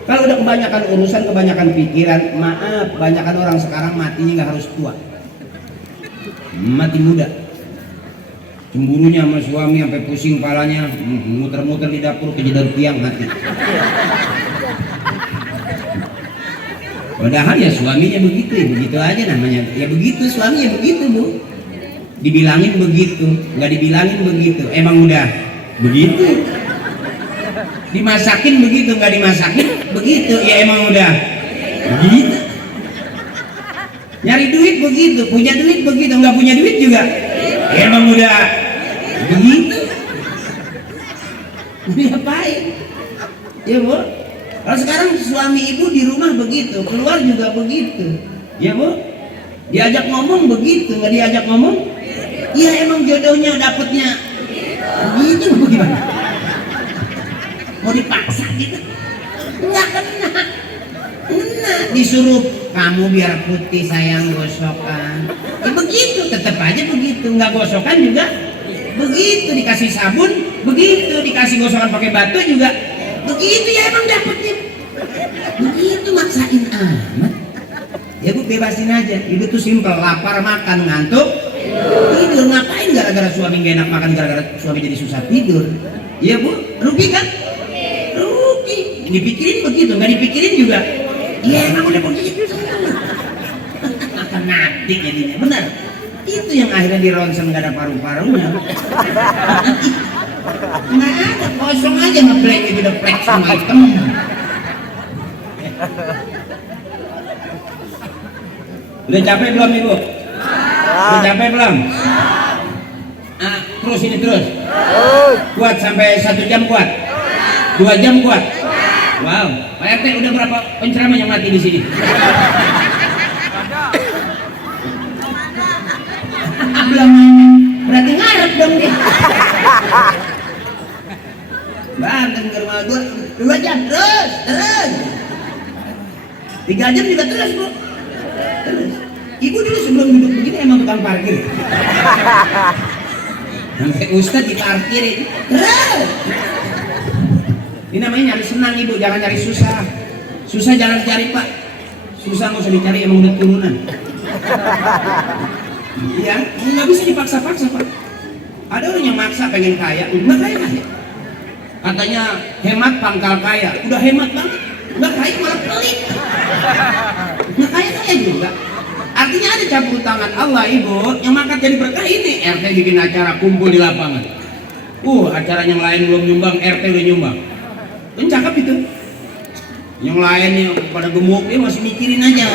kalau udah kebanyakan urusan, kebanyakan pikiran, maaf, kebanyakan orang sekarang matinya nggak harus tua, mati muda. Cemburunya sama suami sampai pusing palanya, muter-muter di dapur kejedar tiang mati. Padahal ya suaminya begitu, ya begitu aja namanya. Ya begitu suami ya begitu Bu. Dibilangin begitu, nggak dibilangin begitu. Emang udah begitu. Dimasakin begitu, nggak dimasakin begitu. Ya emang udah begitu. Nyari duit begitu, punya duit begitu, nggak punya duit juga. Ya emang udah begitu. Diapain? Ya Bu. Kalau sekarang suami ibu di rumah begitu, keluar juga begitu. Ya Bu. Diajak ngomong begitu, nggak diajak ngomong? Ya emang jodohnya dapetnya begitu. Gimana? Mau dipaksa gitu? Nggak kena. Disuruh kamu biar putih sayang gosokan. Ya begitu, tetap aja begitu. Nggak gosokan juga begitu. Dikasih sabun begitu, dikasih gosokan pakai batu juga begitu. Ya emang dapetnya begitu, maksain amat. Ya Bu, bebasin aja. Ibu tuh simpel, lapar makan, ngantuk tidur. Ngapain gara-gara suami gak enak makan, gara-gara suami jadi susah tidur? Ya Bu, rugi kan? Rugi. Dipikirin begitu, nggak dipikirin juga. Ya emang udah begitu. Akan nanti jadinya, benar. Itu yang akhirnya di ronsen nggak ada paru-parunya. Nggak ada, kosong aja, ngeblek itu udah plek semua hitam. Udah capek belum Ibu? Udah capek belum? Terus ini terus. Kuat sampai 1 jam kuat? 2 jam kuat? Wow, Pak RT udah berapa penceramah yang mati di sini? Belum, berarti ngarep dong dia. Banteng ke rumah gue 2 jam terus. 3 jam juga terus Bu. Terus. Ibu dulu sebelum duduk begini emang tukang parkir. Sampai Ustadz diparkirin. Terus. Ini namanya nyari senang Ibu, jangan nyari susah. Susah jalan cari Pak, susah nggak usah dicari, emang udah turunan. Iya, nggak bisa dipaksa-paksa Pak. Ada orang yang maksa pengen kaya, udah kaya. Katanya hemat pangkal kaya, udah hemat banget, udah kaya malah pelit. Nggak kaya juga. Artinya ada campur tangan Allah Ibu yang mangkat jadi berkah ini. RT bikin acara kumpul di lapangan. Acara yang lain belum nyumbang, RT udah nyumbang. Kan cakep itu. Yang lain yang pada gemuk dia masih mikirin aja.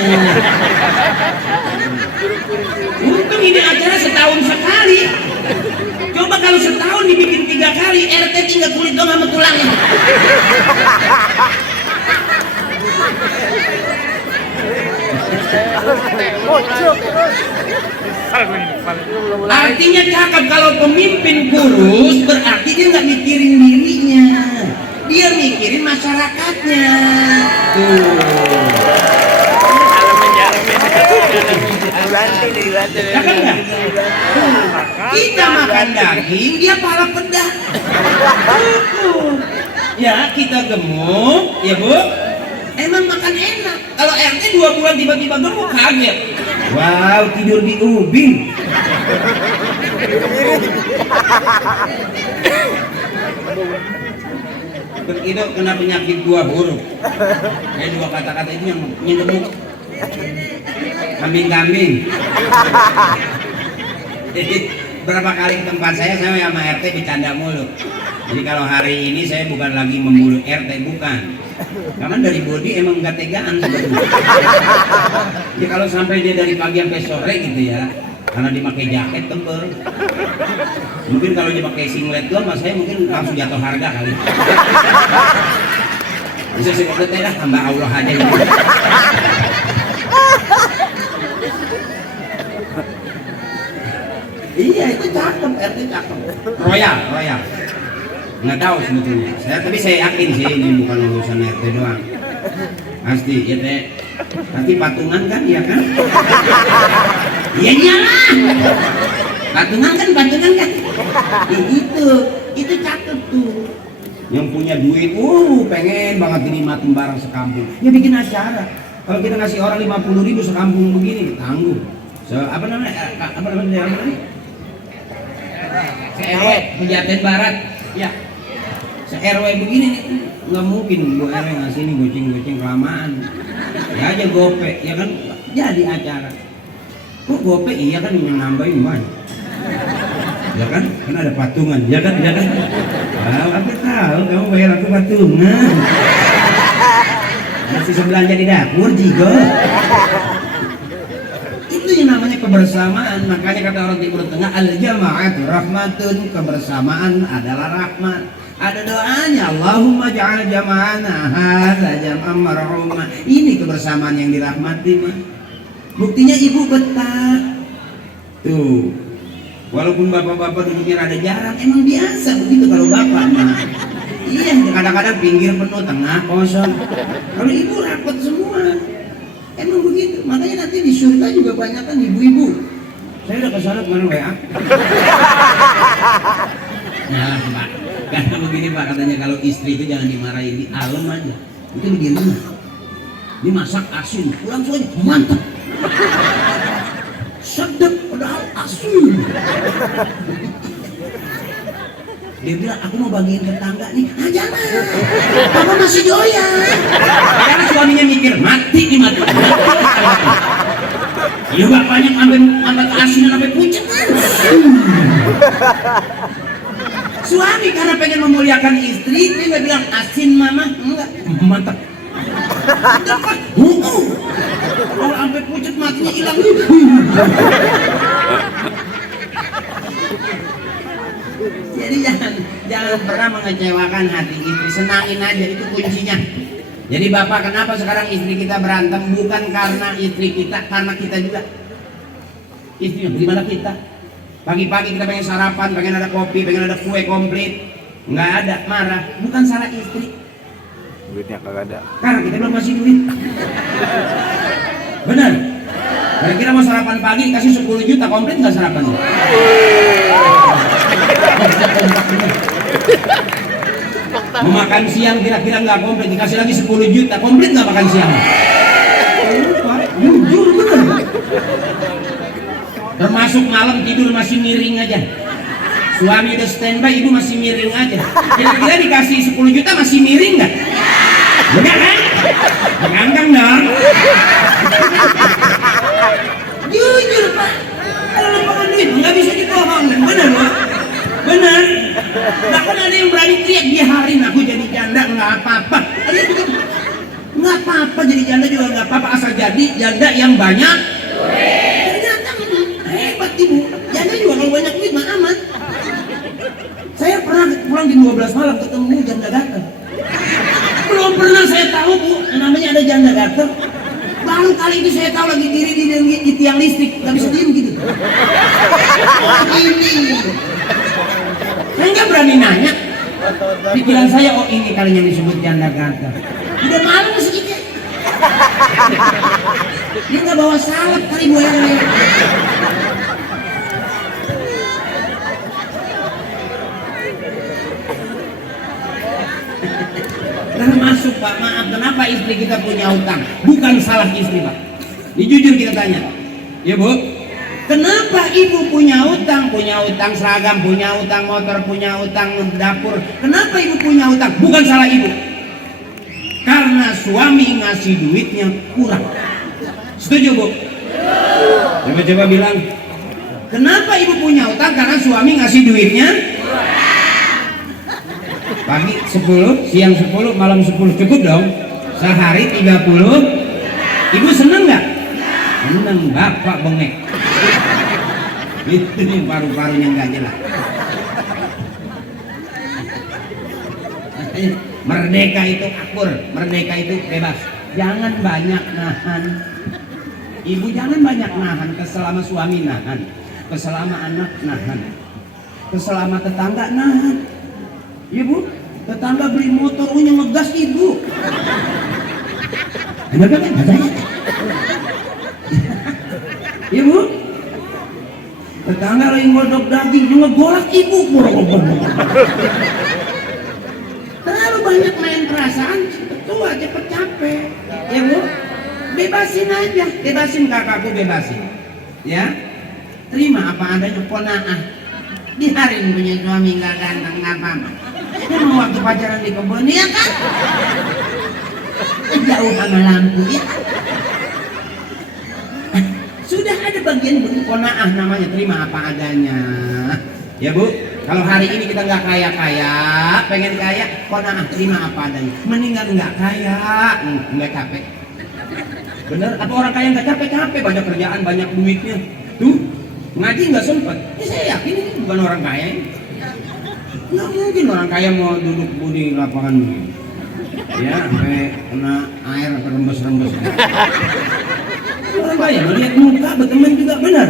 Untung ini acara setahun sekali. Coba kalau setahun dibikin 3 kali, RT tinggal kulit doang sama tulangnya. Artinya cakep, kalau pemimpin kurus berarti dia nggak mikirin dirinya, dia mikirin masyarakatnya. Cakep nggak? Kita makan daging, dia pala pedas. Ya kita gemuk, ya Bu. Emang makan enak. Kalau RT 2 bulan tiba-tiba gemuk kaget. Wow, tidur di ubin. Begitu kena penyakit 2 huruf. Kayak 2 kata-kata itu yang gemuk. Kambing-kambing. Jadi berapa kali ke tempat saya sama RT bercanda mulu. Jadi kalau hari ini saya bukan lagi memburu RT, bukan. Karena dari body emang gak tegaan sebetulnya. Ya kalau sampai dia dari pagi sampai sore gitu ya, karena dia pakai jaket tebel. Mungkin kalau dia pakai singlet doang, mas saya mungkin langsung jatuh harga kali. Bisa sih kok lah, hamba Allah aja gitu. Iya itu cakep, RT cakep. Royal. Nggak tahu sebetulnya. Tapi saya yakin sih ini bukan urusan RT doang. Pasti ya Teh. Nanti patungan kan ya kan? Iya iyalah. Patungan kan. Itu cakep tuh. Yang punya duit, pengen banget dinikmatin barang sekampung. Ya bikin acara. Kalau kita ngasih orang 50.000 sekampung begini, tangguh. Apa namanya daerah? RW Pejaten Barat. Ya. RW begini nih, nggak mungkin Bu RW ngasih nih goceng kelamaan. Ya aja gope, ya kan jadi acara. Kok gope iya kan yang nambahin banyak. Ya kan ada patungan, ya kan. Aku tahu kamu bayar aku patungan. Masih sebelanja di dapur jigo. Itu yang namanya kebersamaan. Makanya kata orang Timur Tengah, al-jama'atu rahmatun, kebersamaan adalah rahmat. Ada doanya, Allahumma ja'al jama'ana hadza jam'an marhuma. Ini kebersamaan yang dirahmati mah. Buktinya ibu betah. Tuh. Walaupun bapak-bapak duduknya rada jarang, emang biasa begitu kalau bapak mah. Iya, kadang-kadang pinggir penuh, tengah kosong. Kalau ibu rapat semua. Emang begitu. Makanya nanti di surga juga banyak kan ibu-ibu. Saya udah kesana kemarin WA. Nah, Pak. Karena begini Pak, katanya kalau istri itu jangan dimarahin, di alam aja. Itu di rumah. Dia masak asin, pulang soalnya mantap. Sedap padahal asin. Dia bilang, aku mau bagiin tetangga nih. Jangan. Papa masih doyan. Karena suaminya mikir, mati. Ya bapaknya ambil keasinan sampai pucet kan. Suami karena pengen memuliakan istri, dia nggak bilang asin mama, enggak, mantap. Kalau sampai pucet matinya hilang. Jadi jangan pernah mengecewakan hati istri, senangin aja, itu kuncinya. Jadi bapak, kenapa sekarang istri kita berantem? Bukan karena istri kita, karena kita juga. Istri gimana kita? Pagi-pagi kita pengen sarapan, pengen ada kopi, pengen ada kue komplit, nggak ada, marah. Bukan salah istri. Duitnya kagak ada. Karena kita belum kasih duit. Benar. Kira-kira mau sarapan pagi kasih 10 juta komplit nggak sarapannya? Mau makan siang kira-kira nggak komplit, dikasih lagi 10 juta, komplit nggak makan siang? Jujur bener. Termasuk malam tidur masih miring aja. Suami udah standby, ibu masih miring aja. Kira-kira dikasih 10 juta masih miring nggak? Enggak kan? Ganteng dong. Jujur Pak, kalau lempangan duit nggak bisa dibohongin, bener Pak? Bener. Bahkan ada yang berani teriak, biarin aku jadi janda nggak apa-apa. Nggak apa-apa jadi janda juga nggak apa-apa, asal jadi janda yang banyak. Ternyata hebat ibu, janda juga kalau banyak duit mah aman. Saya pernah pulang di 12 malam ketemu janda ganteng. Belum pernah saya tahu bu, namanya ada janda ganteng. Baru kali itu saya tahu lagi diri di tiang listrik, nggak bisa diem gitu. Ini, saya nggak berani nanya. Pikiran saya, oh ini kali yang disebut janda ganteng. Udah malu sedikit. Dia nggak bawa salep kali bu ya. Masuk Pak, maaf kenapa istri kita punya utang? Bukan salah istri Pak. Ini jujur kita tanya. Ya Bu, kenapa ibu punya utang seragam, punya utang motor, punya utang dapur? Kenapa ibu punya utang? Bukan salah ibu. Karena suami ngasih duitnya kurang. Setuju Bu? Coba bilang. Kenapa ibu punya utang? Karena suami ngasih duitnya pagi 10, siang 10, malam 10, cukup dong. Sehari 30. Ibu seneng nggak? Seneng, bapak bengek. Itu nih paru-parunya nggak jelas. Merdeka itu akur, merdeka itu bebas. Jangan banyak nahan. Ibu jangan banyak nahan, keselama suami nahan, keselama anak nahan, keselama tetangga nahan. Ibu, tetangga beli motor, ngegas ibu. Kenapa kan? Ibu, tetangga lagi ngodok daging, ngegolak ibu. Terlalu banyak main perasaan, tua cepet capek. Ya Bu, bebasin aja, bebasin kakakku, bebasin. Ya, terima apa adanya, ponaah. Biarin punya suami nggak ganteng nggak apa-apa. Emang waktu pacaran di kebun ya kan? Jauh sama lampu ya. Sudah ada bagian ponaah namanya, terima apa adanya. Ya Bu, kalau hari ini kita nggak kaya-kaya, pengen kaya, ponaah terima apa adanya. Mendingan nggak kaya, nggak capek. Bener? Apa orang kaya nggak capek-capek, banyak kerjaan, banyak duitnya. Tuh, ngaji nggak sempet. Ya, saya yakin ini bukan orang kaya ini. Nggak mungkin orang kaya mau duduk di lapangan begini. Ya, sampai kena air atau rembes-rembes. Orang kaya melihat muka berteman juga benar.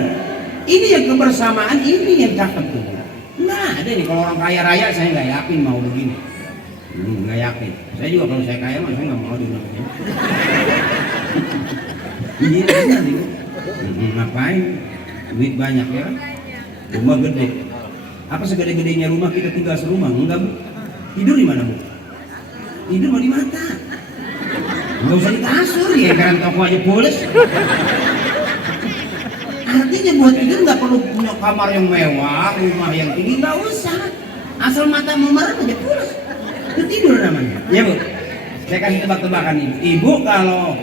Ini yang kebersamaan, ini yang cakep tuh. Nggak ada nih kalau orang kaya raya, saya nggak yakin mau begini. Nggak yakin. Saya juga kalau saya kaya mah saya nggak mau duduk begini. Iya benar nih. Ngapain? Duit banyak ya, rumah gede. Apa segede-gedenya rumah kita tinggal serumah? Enggak Bu. Tidur di mana Bu? Tidur mau di mata. Enggak usah di kasur ya, karena toko aja pules. Artinya buat tidur nggak perlu punya kamar yang mewah, rumah yang tinggi, nggak usah. Asal mata mau merem aja pules. Itu tidur namanya. Ya Bu. Saya kasih tebak-tebakan Ibu. Ibu kalau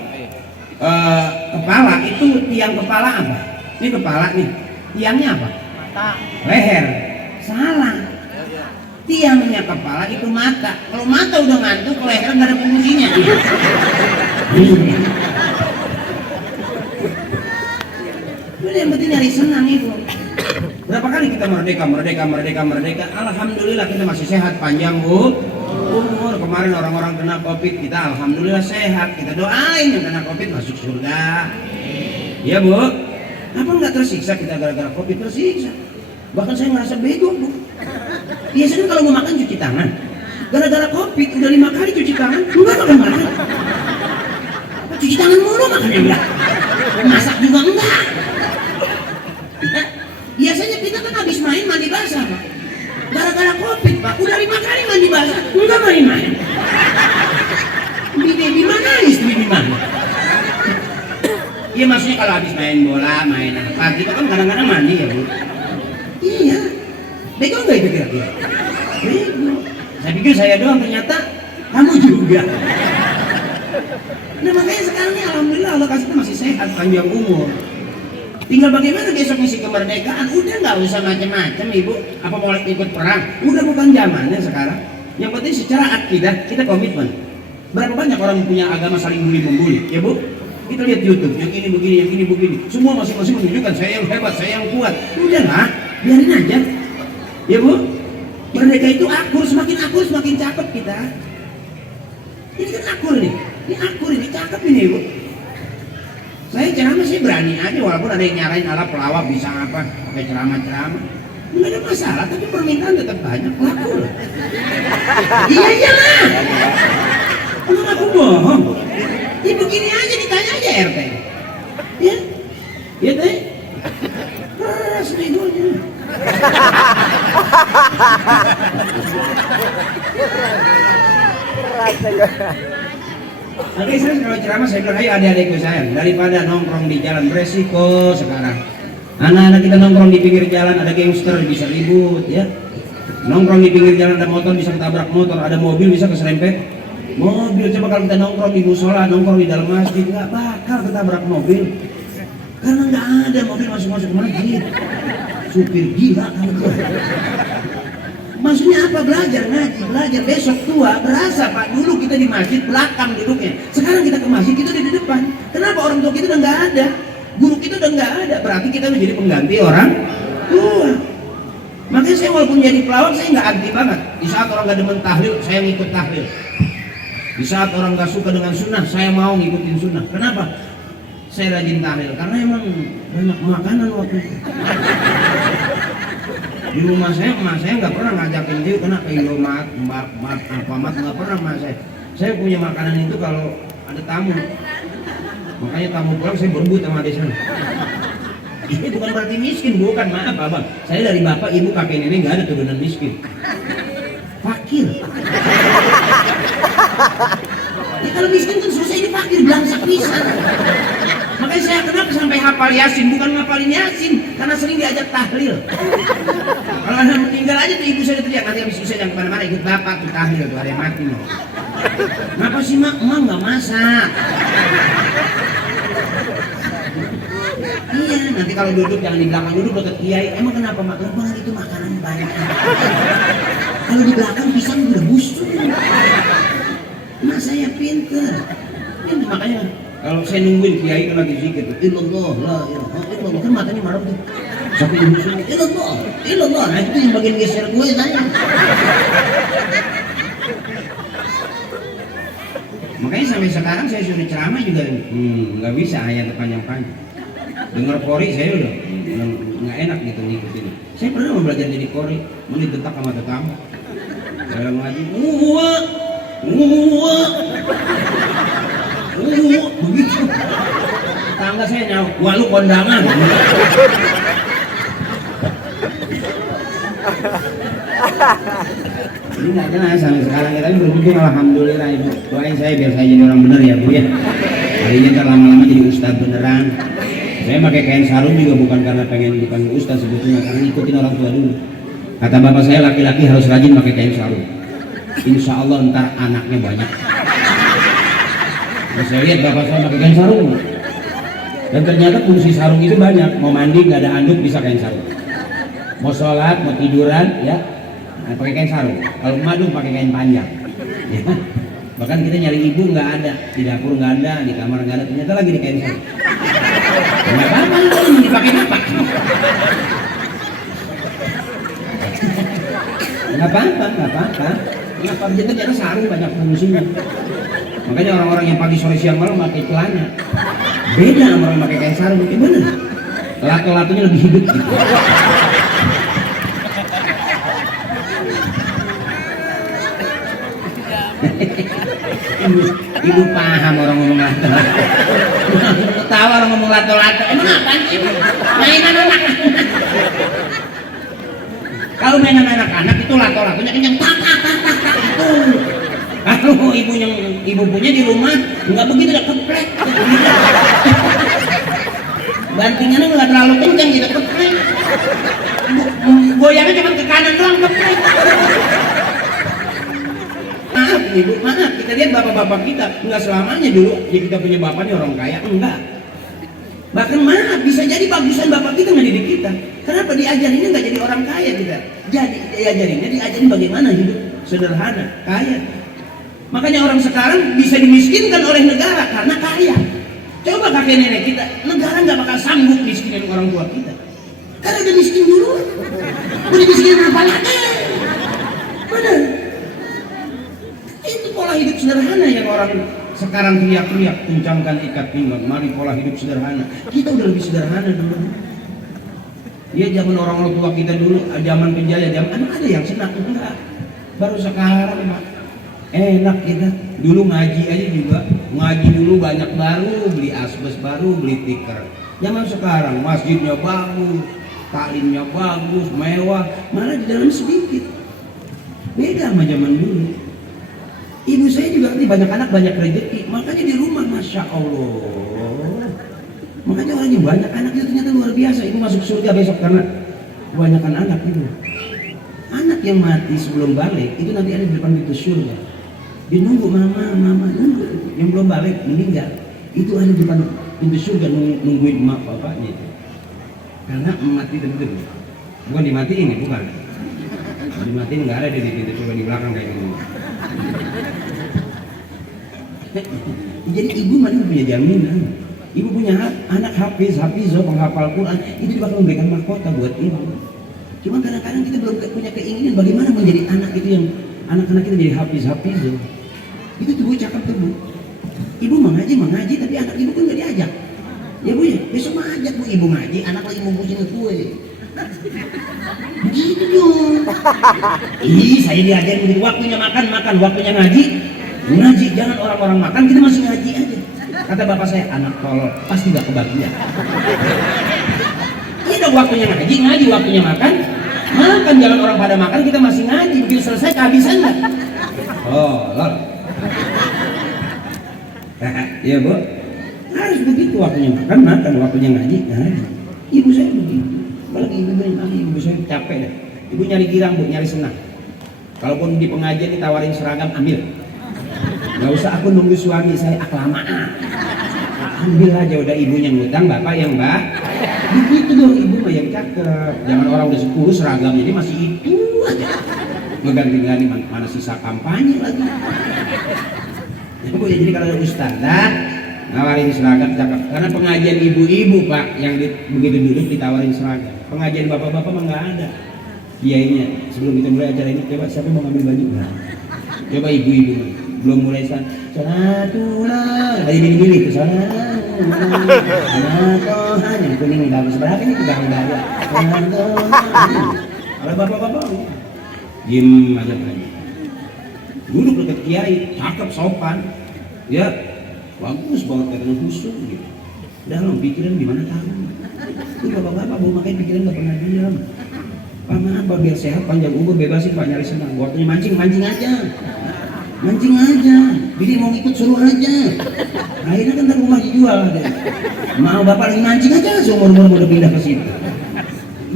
kepala itu tiang kepala apa? Ini kepala nih, tiangnya apa? Mata. Leher. Salah. Tiangnya kepala itu mata. Kalau mata udah ngantuk, leher nggak ada fungsinya. Udah yang penting nyari senang Ibu. Berapa kali kita merdeka. Alhamdulillah kita masih sehat, panjang Bu. Umur kemarin orang-orang kena COVID, kita alhamdulillah sehat. Kita doain yang kena COVID masuk surga. Ya Bu. Apa nggak tersiksa kita gara-gara COVID? Tersiksa. Bahkan saya ngerasa bego Bu. Biasanya kalau mau makan cuci tangan. Gara-gara COVID udah 5 kali cuci tangan, enggak makan. Cuci tangan mulu makannya enggak. Masak juga enggak. Biasanya kita kan habis main mandi basah Pak. Gara-gara COVID Pak, udah 5 kali mandi basah, enggak main-main. cepat, kita kan kadang-kadang mandi ya Bu. Iya, bego nggak itu kira-kira? Bego. Saya pikir saya doang, ternyata kamu juga. Nah makanya sekarang ini alhamdulillah Allah kasih kita masih sehat, panjang umur. Tinggal bagaimana besok misi kemerdekaan, udah nggak usah macam-macam Ibu. Apa mau ikut perang? Udah bukan zamannya sekarang. Yang penting secara akidah kita komitmen. Berapa banyak orang yang punya agama saling bully-membuli, ya Bu? Kita lihat YouTube, yang ini begini, yang ini begini. Semua masing-masing menunjukkan saya yang hebat, saya yang kuat. Udahlah, biarin aja. Ya Bu, merdeka itu akur, semakin cakep kita. Ini kan akur nih, ini akur, ini cakep ini Bu. Saya ceramah sih berani aja, walaupun ada yang nyarain ala pelawak bisa apa, pakai ceramah-ceramah. Nggak ada masalah, tapi permintaan tetap banyak, laku loh. Iya iyalah. Emang aku bohong? Ya begini aja, ditanya aja RT. Ya, ya teh. Keras nih dulunya. Oke, saya kalau ceramah saya bilang, ayo adik-adikku saya, daripada nongkrong di jalan beresiko sekarang. Anak-anak kita nongkrong di pinggir jalan, ada gangster bisa ribut ya. Nongkrong di pinggir jalan ada motor bisa ketabrak motor, ada mobil bisa keserempet. Mobil, coba kalau kita nongkrong di musola, nongkrong di dalam masjid, nggak bakal ketabrak mobil. Karena nggak ada mobil masuk-masuk ke masjid. Supir gila kan gue. Maksudnya apa? Belajar ngaji, belajar besok tua berasa Pak, dulu kita di masjid belakang duduknya, sekarang kita ke masjid kita di depan. Kenapa? Orang tua kita udah nggak ada, guru kita udah nggak ada, berarti kita menjadi pengganti orang tua. Makanya saya walaupun jadi pelawak saya nggak anti banget. Di saat orang nggak demen tahlil, saya ngikut tahlil. Di saat orang nggak suka dengan sunnah, saya mau ngikutin sunnah. Kenapa? Saya rajin tahlil karena emang banyak makanan waktu itu. Di rumah saya, emak saya nggak pernah ngajakin dia kena ke Indomaret, Alfamart, nggak pernah emak saya. Saya punya makanan itu kalau ada tamu. Makanya tamu pulang saya berebut sama dia sana. Ini bukan berarti miskin, bukan, maaf abang. Saya dari bapak, ibu, kakek nenek nggak ada turunan miskin. Fakir. Ya kalau miskin kan susah, ini fakir, belangsak pisan. Makanya saya kenapa sampai hafal Yasin, bukan ngapalin Yasin, karena sering diajak tahlil. Kalau ada meninggal aja tuh ibu saya teriak, nanti habis isa jangan kemana-mana, ikut bapak tuh tahlil tuh, ada yang mati loh. Kenapa sih mak? Emak nggak masak. Iya, nanti kalau duduk jangan di belakang, duduk dekat kiai. Emang kenapa mak? Banget itu makanan banyak. Kalau di belakang pisang udah busuk. Mak saya pinter. Ini makanya kalau saya nungguin kiai kan lagi zikir, illallah, la ilaha illallah, kan matanya marah tuh. Sampai di musuh, illallah, illallah. Nah itu yang bagian geser gue saya. Makanya sampai sekarang saya suruh ceramah juga nggak bisa ayat panjang-panjang. Dengar kori saya udah nggak enak gitu ngikutin. Saya pernah mau belajar jadi kori, mau dibentak sama tetangga. Dalam ngaji, begitu. Tetangga saya nyawa, wah lu kondangan. Ini nggak jelas sampai sekarang, tapi beruntung alhamdulillah ibu. Doain saya biar saya jadi orang bener ya bu ya. Harinya ntar lama-lama jadi ustadz beneran. Saya pakai kain sarung juga bukan karena pengen bukan ustadz sebetulnya, karena ngikutin orang tua dulu. Kata bapak saya laki-laki harus rajin pakai kain sarung. Insya Allah ntar anaknya banyak. Nah, saya lihat bapak saya pakai kain sarung. Dan ternyata fungsi sarung itu banyak. Mau mandi nggak ada anduk bisa kain sarung. Mau sholat, mau tiduran ya. Nah, pakai kain sarung. Kalau madu pakai kain panjang. Ya. Bahkan kita nyari ibu nggak ada, di dapur nggak ada, di kamar nggak ada, ternyata lagi di kain sarung. Nggak apa-apa, itu dipakai apa? Nggak apa-apa, nggak apa-apa. Kenapa kita ternyata sarung banyak fungsinya. Makanya orang-orang yang pagi sore siang malam pakai celana beda sama orang pakai kain sarung. Gimana? Lato-latonya lebih hidup gitu. Ibu paham orang ngomong lato-lato. Ketawa orang ngomong lato-lato. Emang apa sih? Mainan anak-anak. Kalau mainan anak-anak itu lato-latonya kenyang tak itu. Kalau ibu punya di rumah nggak begitu, udah keplek. bantingannya nggak terlalu kencang gitu, keprek. Goyangnya cuma ke kanan doang, keprek. Maaf ibu, maaf, kita lihat bapak-bapak kita nggak selamanya dulu ya kita punya bapaknya orang kaya, enggak. Bahkan maaf, bisa jadi bagusan bapak kita ngedidik kita. Kenapa diajarinnya nggak jadi orang kaya kita? Jadi diajarinnya diajarin bagaimana hidup sederhana, kaya. Makanya orang sekarang bisa dimiskinkan oleh negara karena kaya. Coba kakek nenek kita, negara nggak bakal sanggup miskinin orang tua kita. Karena udah miskin dulu, udah miskin apa lagi? Benar. Itu pola hidup sederhana yang orang sekarang teriak-teriak, kencangkan ikat pinggang, mari pola hidup sederhana. Kita udah lebih sederhana dulu. Ya zaman orang tua kita dulu, zaman penjajah, zaman ada yang senang enggak. Baru sekarang enak kita. Dulu ngaji aja juga, ngaji dulu banyak baru, beli asbes baru, beli tikar. Zaman sekarang masjidnya bagus, taklimnya bagus, mewah, malah di dalam sedikit. Beda sama zaman dulu. Ibu saya juga nanti banyak anak banyak rezeki, makanya di rumah masya Allah. Makanya orang yang banyak anak itu ternyata luar biasa. Ibu masuk surga besok karena kebanyakan anak itu. Anak yang mati sebelum balik itu nanti ada di depan pintu surga. Dia nunggu mama nunggu. Yang belum balik meninggal itu ada di depan pintu surga nungguin emak bapaknya itu. Karena mati tentu bukan dimatiin ya, bukan. Kalau dimatiin nggak ada di pintu surga di belakang kayak gitu. Jadi ibu mana punya jaminan. Ibu punya anak hafiz, penghafal Quran, itu bakal memberikan mahkota buat ibu. Cuma kadang-kadang kita belum punya keinginan bagaimana menjadi anak itu yang anak-anak kita jadi hafiz. Itu tuh bu cakep tuh bu. Ibu mengaji tapi anak ibu kan nggak diajak. Ya bu ya, besok mah ajak bu ibu ngaji, anak lagi mau bucin kue. Begitu dong. Saya diajarin begitu, waktunya makan, waktunya ngaji. Jangan orang-orang makan kita masih ngaji aja. Kata bapak saya, anak tolol pasti gak kebagian. Iya dong, waktunya ngaji, waktunya makan, jangan orang pada makan kita masih ngaji, begitu selesai kehabisan lah. Oh, lol. Iya bu, harus begitu, waktunya makan, waktunya ngaji. Ibu saya begitu. Apalagi ibu saya capek deh. Ibu nyari girang bu, nyari senang. Kalaupun di pengajian ditawarin seragam, ambil. Gak usah aku nunggu suami saya kelamaan. Ambil aja, udah ibunya ngutang, bapak yang begitu dong, ibu mah yang cakep. Jangan orang udah 10 seragam jadi masih itu aja. Ngeganti-ganti mana sisa kampanye lagi. Jadi kalau ada ustazah nawarin seragam cakep. Karena pengajian ibu-ibu pak yang begitu duduk ditawarin seragam. Pengajian bapak-bapak mah nggak ada. Kiainya sebelum kita mulai acara ini, coba siapa mau ngambil baju? Nah, coba ibu-ibu belum mulai salatullah, lagi milih ke sana. Tohan yang kuning bagus berapa ini pegang dada. Kalau bapak-bapak diem aja aja. Duduk dekat kiai, cakep sopan, ya bagus banget katanya khusyuk gitu. Dalam pikiran gimana tahu? Ini bapak-bapak mau makai pikiran nggak pernah diam. Pak maaf pak, biar sehat panjang umur bebasin pak, nyari senang. Waktunya mancing aja. Jadi mau ikut suruh aja. Akhirnya kan rumah dijual deh. Mau bapak lagi mancing aja, seumur-umur udah pindah ke situ.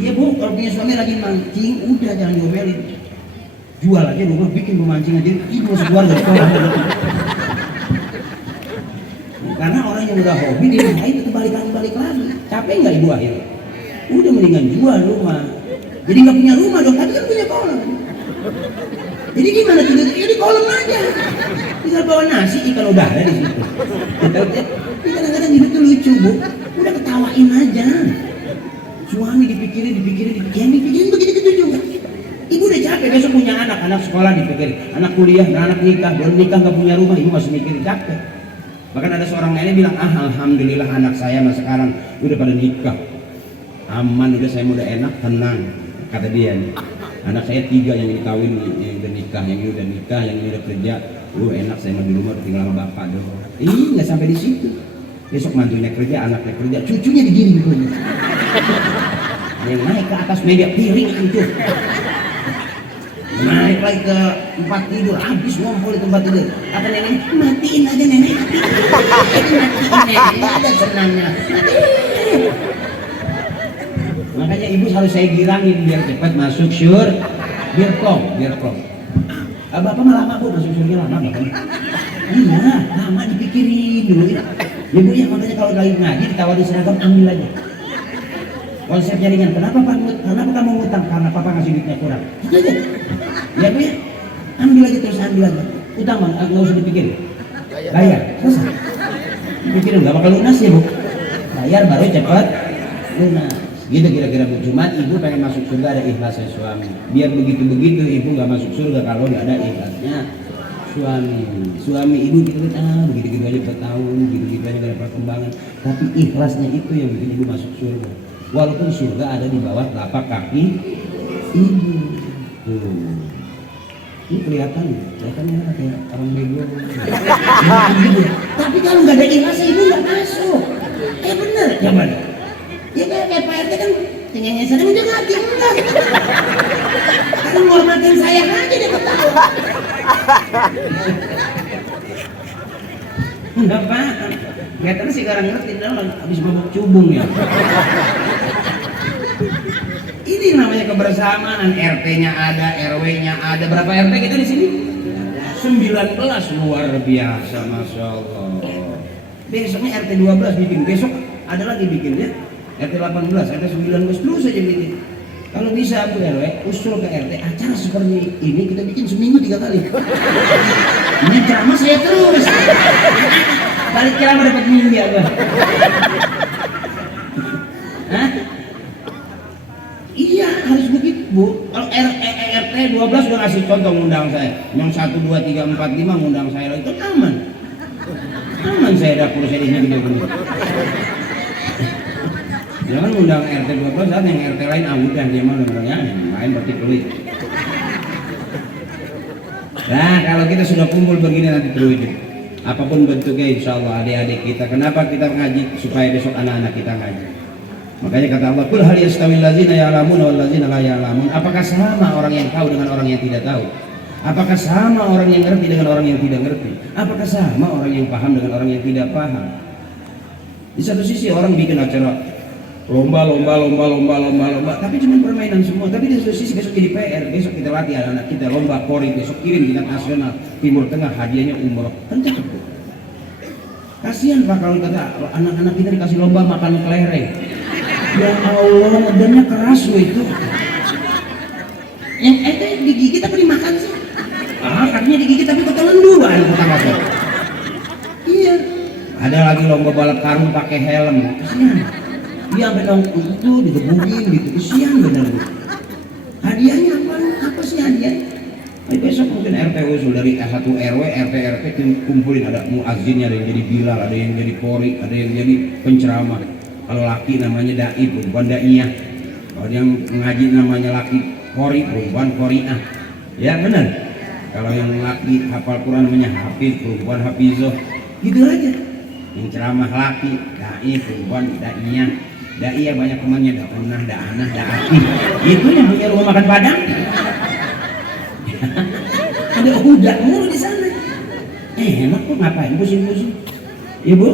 Iya bu, kalau punya suami lagi mancing, udah jangan diomelin. Jual aja rumah, bikin memancing aja. Ibu masuk keluar dari sekolah. Karena orang yang udah hobi dia main itu balik lagi. Capek nggak ibu akhirnya? Udah mendingan jual rumah. Jadi nggak punya rumah dong, tapi kan punya kolam. Jadi gimana tidur? Ya di kolam aja. Tinggal bawa nasi, ikan udah ada di situ. Tapi kadang-kadang hidup itu lucu bu. Udah ketawain aja. Suami dipikirin begitu juga. Ibu udah capek, besok punya anak sekolah dipikirin, anak kuliah, anak nikah, belum nikah nggak punya rumah, ibu masih mikirin, capek. Bahkan ada seorang nenek bilang, alhamdulillah anak saya mas sekarang udah pada nikah, aman, udah saya udah enak, tenang, kata dia. Anak saya 3 yang ini kawin, yang udah nikah, yang ini udah kerja, enak saya mah di rumah tinggal sama bapak doang. Nggak sampai di situ. Besok mantunya kerja, anaknya kerja, cucunya digini gitu. Yang naik ke atas meja piring itu. Naik lagi ke tempat tidur, habis ngumpul di tempat tidur. Kata nenek, matiin aja nenek, matiin nenek, ada senangnya. Makanya ibu harus saya girangin biar cepat masuk biar plong. Bapak mah lama bu, masuk surga lama bapak. Iya, lama dipikirin dulu. Ibu ya makanya kalau lagi ngaji ditawari seragam ambil aja. Konsep jaringan, kenapa kamu ngutang? Karena papa ngasih duitnya kurang. Gitu aja. Ya bu ya, ambil aja. Utang bang, nggak usah dipikirin. Bayar, selesai. Dipikirin nggak bakal lunas ya bu. Bayar baru cepat lunas. Gitu kira-kira bu. Cuma ibu pengen masuk surga ada ikhlasnya suami. Biar begitu ibu nggak masuk surga kalau nggak ada ikhlasnya suami ibu gitu begitu aja bertahun, gitu aja gak ada perkembangan. Tapi ikhlasnya itu yang bikin ibu masuk surga. Walaupun surga ada di bawah telapak kaki ibu. Ini kelihatannya kayak orang bego. Tapi kalau nggak ada ikhlasnya ibu nggak masuk. Bener, ya mana? Ya kayak Pak RT kan tinggalnya sana udah ngaji enggak. Kan ngormatin saya aja dia ketawa. Enggak paham. Kelihatannya sih orang ngerti dong habis babak cubung ya. Ini namanya kebersamaan, RT-nya ada, RW-nya ada. Berapa RT kita di sini? 19, luar biasa, masya Allah. Besoknya RT 12 bikin, besok ada lagi bikinnya. RT 18, RT 19 terus aja bikin. Kalau bisa Bu RW usul ke RT acara seperti ini kita bikin seminggu 3 kali. Ini ceramah saya terus. Balik ceramah dapat minggu ya Bang. Hah? Iya harus begitu Bu. Kalau RT 12 udah ngasih contoh ngundang saya. Yang 1, 2, 3, 4, 5 ngundang saya itu aman. Aman saya dapur saya ini gede-gede. Jangan undang RT 12 saat yang RT lain udah dia mah ya, yang lain berarti pelit. Nah kalau kita sudah kumpul begini nanti terwujud apapun bentuknya insya Allah adik-adik kita. Kenapa kita ngaji? Supaya besok anak-anak kita ngaji. Makanya kata Allah, kul hal yastawil ladzina ya'lamun wal ladzina la ya'lamun. Apakah sama orang yang tahu dengan orang yang tidak tahu? Apakah sama orang yang ngerti dengan orang yang tidak ngerti? Apakah sama orang yang paham dengan orang yang tidak paham? Di satu sisi orang bikin acara lomba, tapi cuma permainan semua. Tapi di satu sisi besok jadi PR, besok kita latih anak-anak kita lomba Polri, besok kirim tingkat nasional, Timur Tengah hadiahnya umroh. Kan cakep tuh. Kasihan Pak kalau kata anak-anak kita dikasih lomba makan kelereng. Ya Allah, modelnya keras loh itu. Yang itu digigit tapi dimakan sih. Kakinya digigit tapi ketelan dulu anak tetangga saya. Iya. Ada lagi lomba balap karung pakai helm. Kasihan. Dia sampai nongkrong itu digebukin gitu, kesian bener. Hadiahnya apa sih hadiahnya? Besok mungkin RT usul dari S1 RW, RT kumpulin, ada muazzinnya, ada yang jadi bilal, ada yang jadi pori, ada yang jadi penceramah. Kalau laki namanya dai, perempuan daiyah. Kalau yang ngaji namanya laki pori, perempuan qori'ah. Ya benar. Kalau yang laki hafal Quran namanya hafiz, perempuan hafizoh. Gitu aja. Yang ceramah laki, dai, perempuan daiyah. Dai ya banyak temannya, daunah, daanah, daati. Itu yang punya rumah makan Padang. Ada udah mulu di sana. Enak kok, ngapain pusing-pusing? Ibu,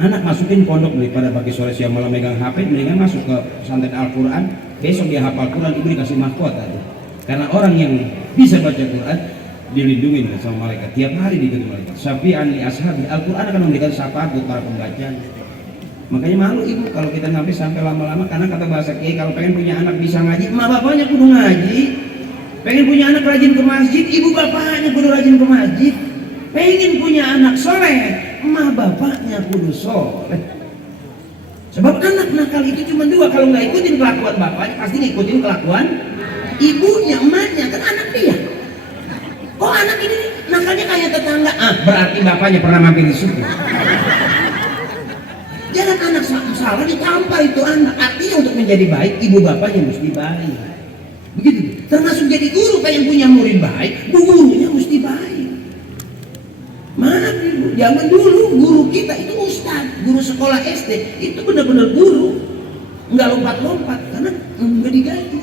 anak masukin pondok daripada pagi sore siang malam megang HP, mendingan masuk ke pesantren Al-Quran. Besok dia hafal Quran, ibu dikasih mahkota tuh. Karena orang yang bisa baca Quran dilindungi sama malaikat. Tiap hari diikuti malaikat. Syafi'an li ashabi. Al-Quran akan memberikan syafaat buat para pembaca. Makanya malu ibu kalau kita sampai lama-lama, karena kata bahasa kiai kalau pengen punya anak bisa ngaji, emak bapaknya kudu ngaji. Pengen punya anak rajin ke masjid, ibu bapaknya kudu rajin ke masjid. Pengen punya anak soleh, emak bapaknya kudu soleh. Sebab anak nakal itu cuma 2, kalau nggak ikutin kelakuan bapaknya pasti ngikutin kelakuan ibunya, emaknya, kan anak dia. Kok anak ini nakalnya kayak tetangga? Berarti bapaknya pernah mampir di situ. Jangan anak salah ditampar itu anak. Artinya untuk menjadi baik, ibu bapaknya mesti baik. Begitu. Termasuk jadi guru, pengen punya murid baik, gurunya mesti baik. Maaf ibu, zaman dulu guru kita itu ustaz, guru sekolah SD itu benar-benar guru, nggak lompat-lompat karena nggak digaji.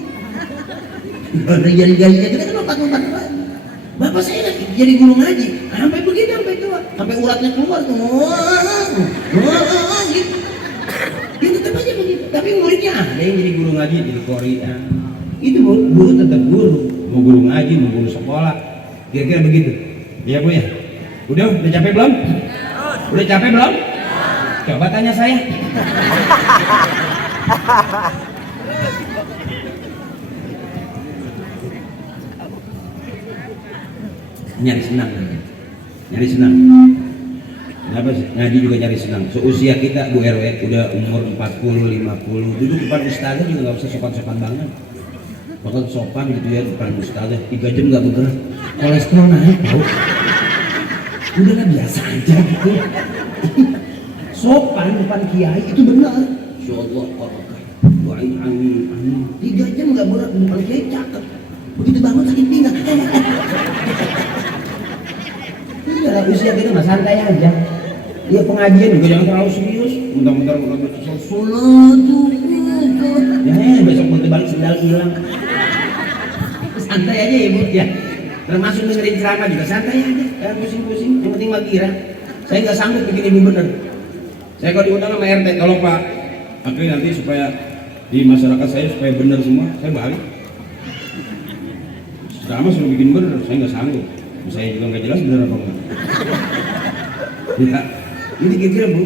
Jadi gajinya kita kan lompat-lompat lagi. Bapak saya jadi guru ngaji, sampai begini, sampai tua, sampai uratnya keluar tuh, gitu. Dia tetap aja Tapi muridnya ada yang jadi guru ngaji, jadi Korea. Itu guru tetap guru, mau guru ngaji, mau guru sekolah, kira-kira begitu. Iya Bu ya. Udah capek belum? Udah capek belum? Coba tanya saya. Nyari senang. Kenapa sih? Ngaji juga nyari senang. Seusia kita Bu RW udah umur 40, 50, duduk depan ustazah juga nggak usah sopan-sopan banget. Bahkan sopan gitu ya depan ustazah, 3 jam nggak bergerak, kolesterol naik tau. Udahlah biasa aja gitu. Sopan depan kiai itu benar. Insyaallah barokah. Doain amin. 3 jam nggak bergerak depan kiai cakep. Begitu bangun sakit pinggang. Udah usia kita mah santai aja. Ya pengajian juga jangan terlalu serius. Bentar-bentar udah bersusah sholat tuh. Ya besok mau balik sendal hilang. Santai aja ya Bu ya. Termasuk dengerin ceramah juga santai aja. Jangan pusing-pusing. Yang penting mah kira. Saya nggak sanggup bikin ibu bener. Saya kalau diundang sama RT, tolong Pak. Akhirnya nanti supaya di masyarakat saya supaya bener semua, saya balik. Ceramah suruh bikin bener, saya nggak sanggup. Saya juga nggak jelas bener apa enggak. Ya, ini kira-kira Bu.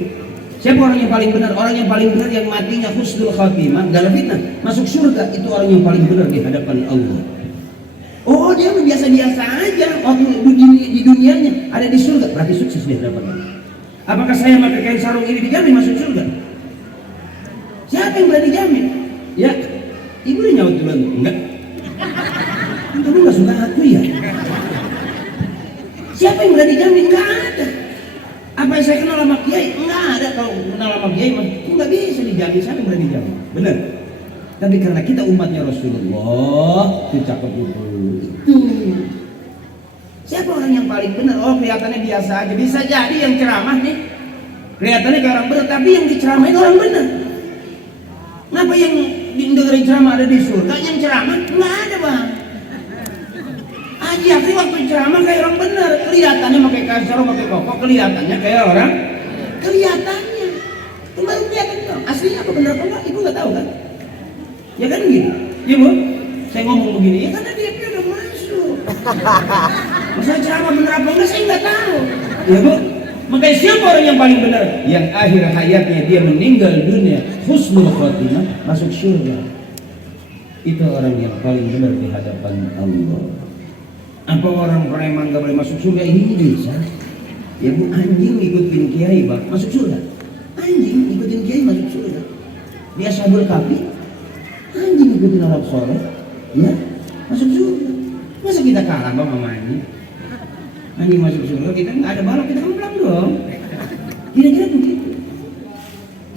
Siapa orang yang paling benar? Orang yang paling benar yang matinya husnul khatimah, gak ada fitnah, masuk surga, itu orang yang paling benar di hadapan Allah. Oh dia biasa-biasa aja waktu di dunianya, ada di surga, berarti sukses di hadapan Allah. Apakah saya pakai kain sarung ini dijamin masuk surga? Siapa yang berani jamin? Ya, ibu udah nyaut duluan, enggak? Kamu nggak suka aku ya? Siapa yang berani jamin? Nggak ada. Apa yang saya kenal sama kiai? Nggak ada. Kalau kenal sama kiai, nggak bisa dijamin. Siapa yang berani jamin? Benar. Tapi karena kita umatnya Rasulullah, itu cakep itu. Siapa orang yang paling benar? Oh kelihatannya biasa aja. Bisa jadi yang ceramah nih kelihatannya kayak orang benar, tapi yang diceramahin orang benar. Kenapa yang dengerin ceramah ada di surga? Yang ceramah nggak ada Bang. Haji Akri waktu ceramah kayak orang benar, kelihatannya pakai kasar, pakai koko, kelihatannya kayak orang. Kelihatannya, kemarin kelihatan dong. Aslinya apa benar apa enggak? Ibu nggak tahu kan? Ya kan gitu. Ya Bu, saya ngomong begini, ya karena dia udah masuk. Masalah ceramah benar apa enggak saya nggak tahu. Ya Bu, makanya siapa orang yang paling benar? Yang akhir hayatnya dia meninggal dunia husnul khotimah, masuk surga. Itu orang yang paling benar di hadapan Allah. Apa orang preman gak boleh masuk surga? Ini bisa. Ya Bu, anjing ikutin kiai Bang, masuk surga. Anjing ikutin kiai masuk surga. Dia sabul kapi, anjing ikutin Arab soleh, ya masuk surga. Masa kita kalah Bang sama anjing? Anjing masuk surga, kita nggak ada balap, kita kemplang dong. Kira-kira begitu.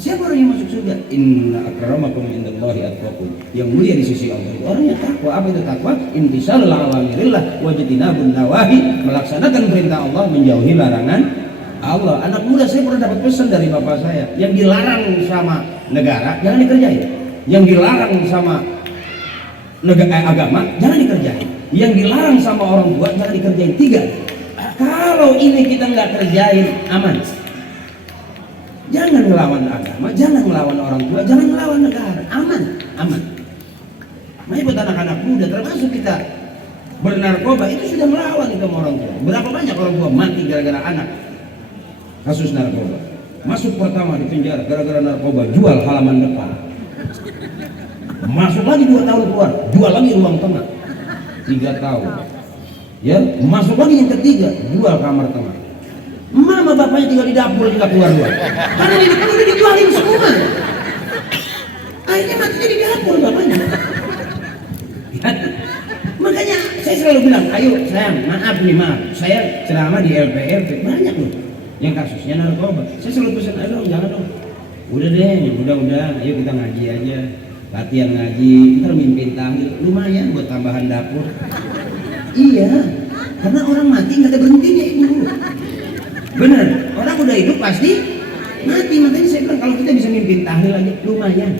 Siapa orang yang masuk surga? Inna akramakum indallahi atqakum. Yang mulia di sisi Allah itu orang yang takwa. Apa itu takwa? Imtisalul awamirillah wa jtinabun nawahi, melaksanakan perintah Allah, menjauhi larangan Allah. Anak muda saya pernah dapat pesan dari bapak saya, yang dilarang sama negara jangan dikerjain. Yang dilarang sama agama jangan dikerjain. Yang dilarang sama orang tua jangan dikerjain. 3. Kalau ini kita nggak kerjain, aman. Jangan melawan agama, jangan melawan orang tua, jangan melawan negara, aman. Makanya buat anak-anak muda, termasuk kita bernarkoba itu sudah melawan itu orang tua. Berapa banyak orang tua mati gara-gara anak kasus narkoba. Masuk pertama di penjara gara-gara narkoba, jual halaman depan. Masuk lagi 2 tahun keluar, jual lagi ruang tengah, 3 tahun. Ya, masuk lagi yang ketiga, jual kamar tengah. Mama bapaknya tinggal di dapur juga keluar. Karena ini kan udah dijualin semua. Akhirnya matinya di dapur bapaknya. Makanya saya selalu bilang, ayo sayang, maaf, saya ceramah di LPRT banyak loh yang kasusnya narkoba. Saya selalu pesan, ayo jangan dong. Udah deh, udah, ayo kita ngaji aja, latihan ngaji, ntar mimpin tahlil, lumayan buat tambahan dapur. Iya, karena orang mati nggak ada berhentinya ibu. Bener, orang udah hidup pasti mati. Makanya saya bilang kalau kita bisa mimpin tahlil aja lumayan.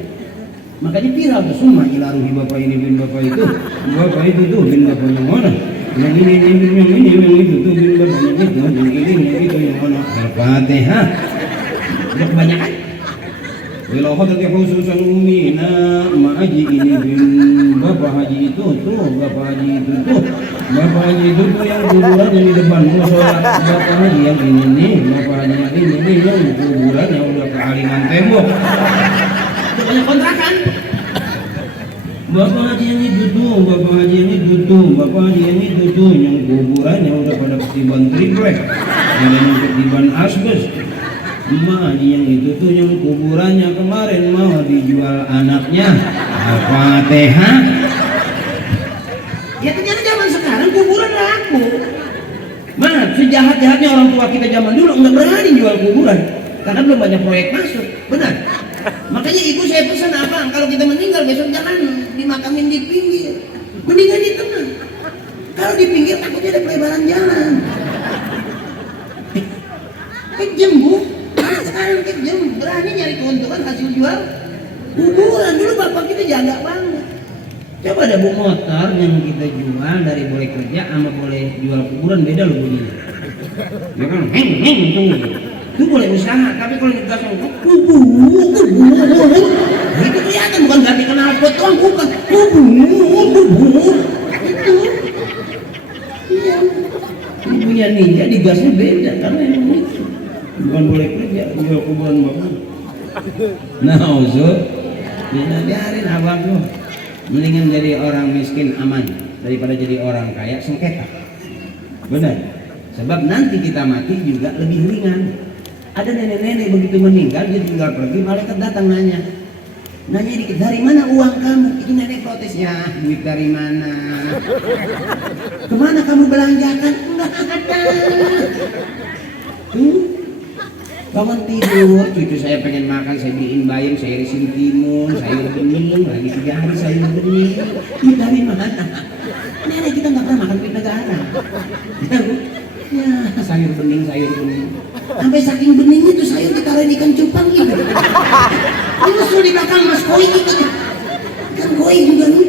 Makanya viral tuh semua ilaruhi bapak ini bin bapak itu tuh bin bapaknya mana, yang ini yang itu tuh bin bapaknya itu, yang ini yang itu yang mana. Al-Fatihah. Udah kebanyakan. Ila hadrati khususan ummina Ma Haji ini bin Bapak Haji itu tuh Bapak Haji itu tuh Bapak Haji itu tuh yang kuburan yang di depan musola. Bapak Haji yang ini nih Bapak Haji yang ini nih yang kuburan yang udah kealingan tembok. Itu banyak kontrakan. Bapak Haji yang itu tuh Bapak Haji yang itu tuh Bapak Haji yang itu tuh yang kuburan yang udah pada ketiban triplek yang ketiban asbes. Emak Haji yang itu tuh yang kuburannya kemarin mau dijual anaknya. Al-Fatihah. Ya ternyata zaman sekarang kuburan laku. Mana sejahat-jahatnya orang tua kita zaman dulu nggak berani jual kuburan karena belum banyak proyek masuk. Benar. Makanya ibu saya pesan abang kalau kita meninggal besok jangan dimakamin di pinggir, mendingan di tengah. Kalau di pinggir takutnya ada pelebaran jalan. Kejam bu. Sekarang kejam, berani nyari keuntungan hasil jual kuburan. Dulu bapak kita jaga banget. Coba ada bu motor yang kita jual dari boleh kerja sama boleh jual kuburan beda loh bunyinya. Ya kan, itu boleh usaha, tapi kalau digas kubur, itu kelihatan bukan ganti knalpot doang, bukan kubur. Itu, iya. Ini punya ninja digasnya beda karena emang itu. Bukan boleh kerja, jual kuburan bapak. Nah, Uzur, ya biarin abang tuh. Mendingan jadi orang miskin aman daripada jadi orang kaya sengketa. Benar. Sebab nanti kita mati juga lebih ringan. Ada nenek-nenek begitu meninggal dia tinggal pergi, malaikat datang nanya dikit, dari mana uang kamu? Itu nenek protes, ya duit dari mana? Kemana kamu belanjakan? Enggak ada. Bangun tidur, cucu saya pengen makan, saya beliin bayam, saya irisin timun, sayur bening, lagi 3 hari sayur bening. Duit dari mana? Nenek kita nggak pernah makan duit negara. Ya, sayur bening. Sampai saking beningnya tuh sayur ditaruh ikan cupang gitu. Ini musuh di belakang mas koi gitu. Ikan koi juga nih.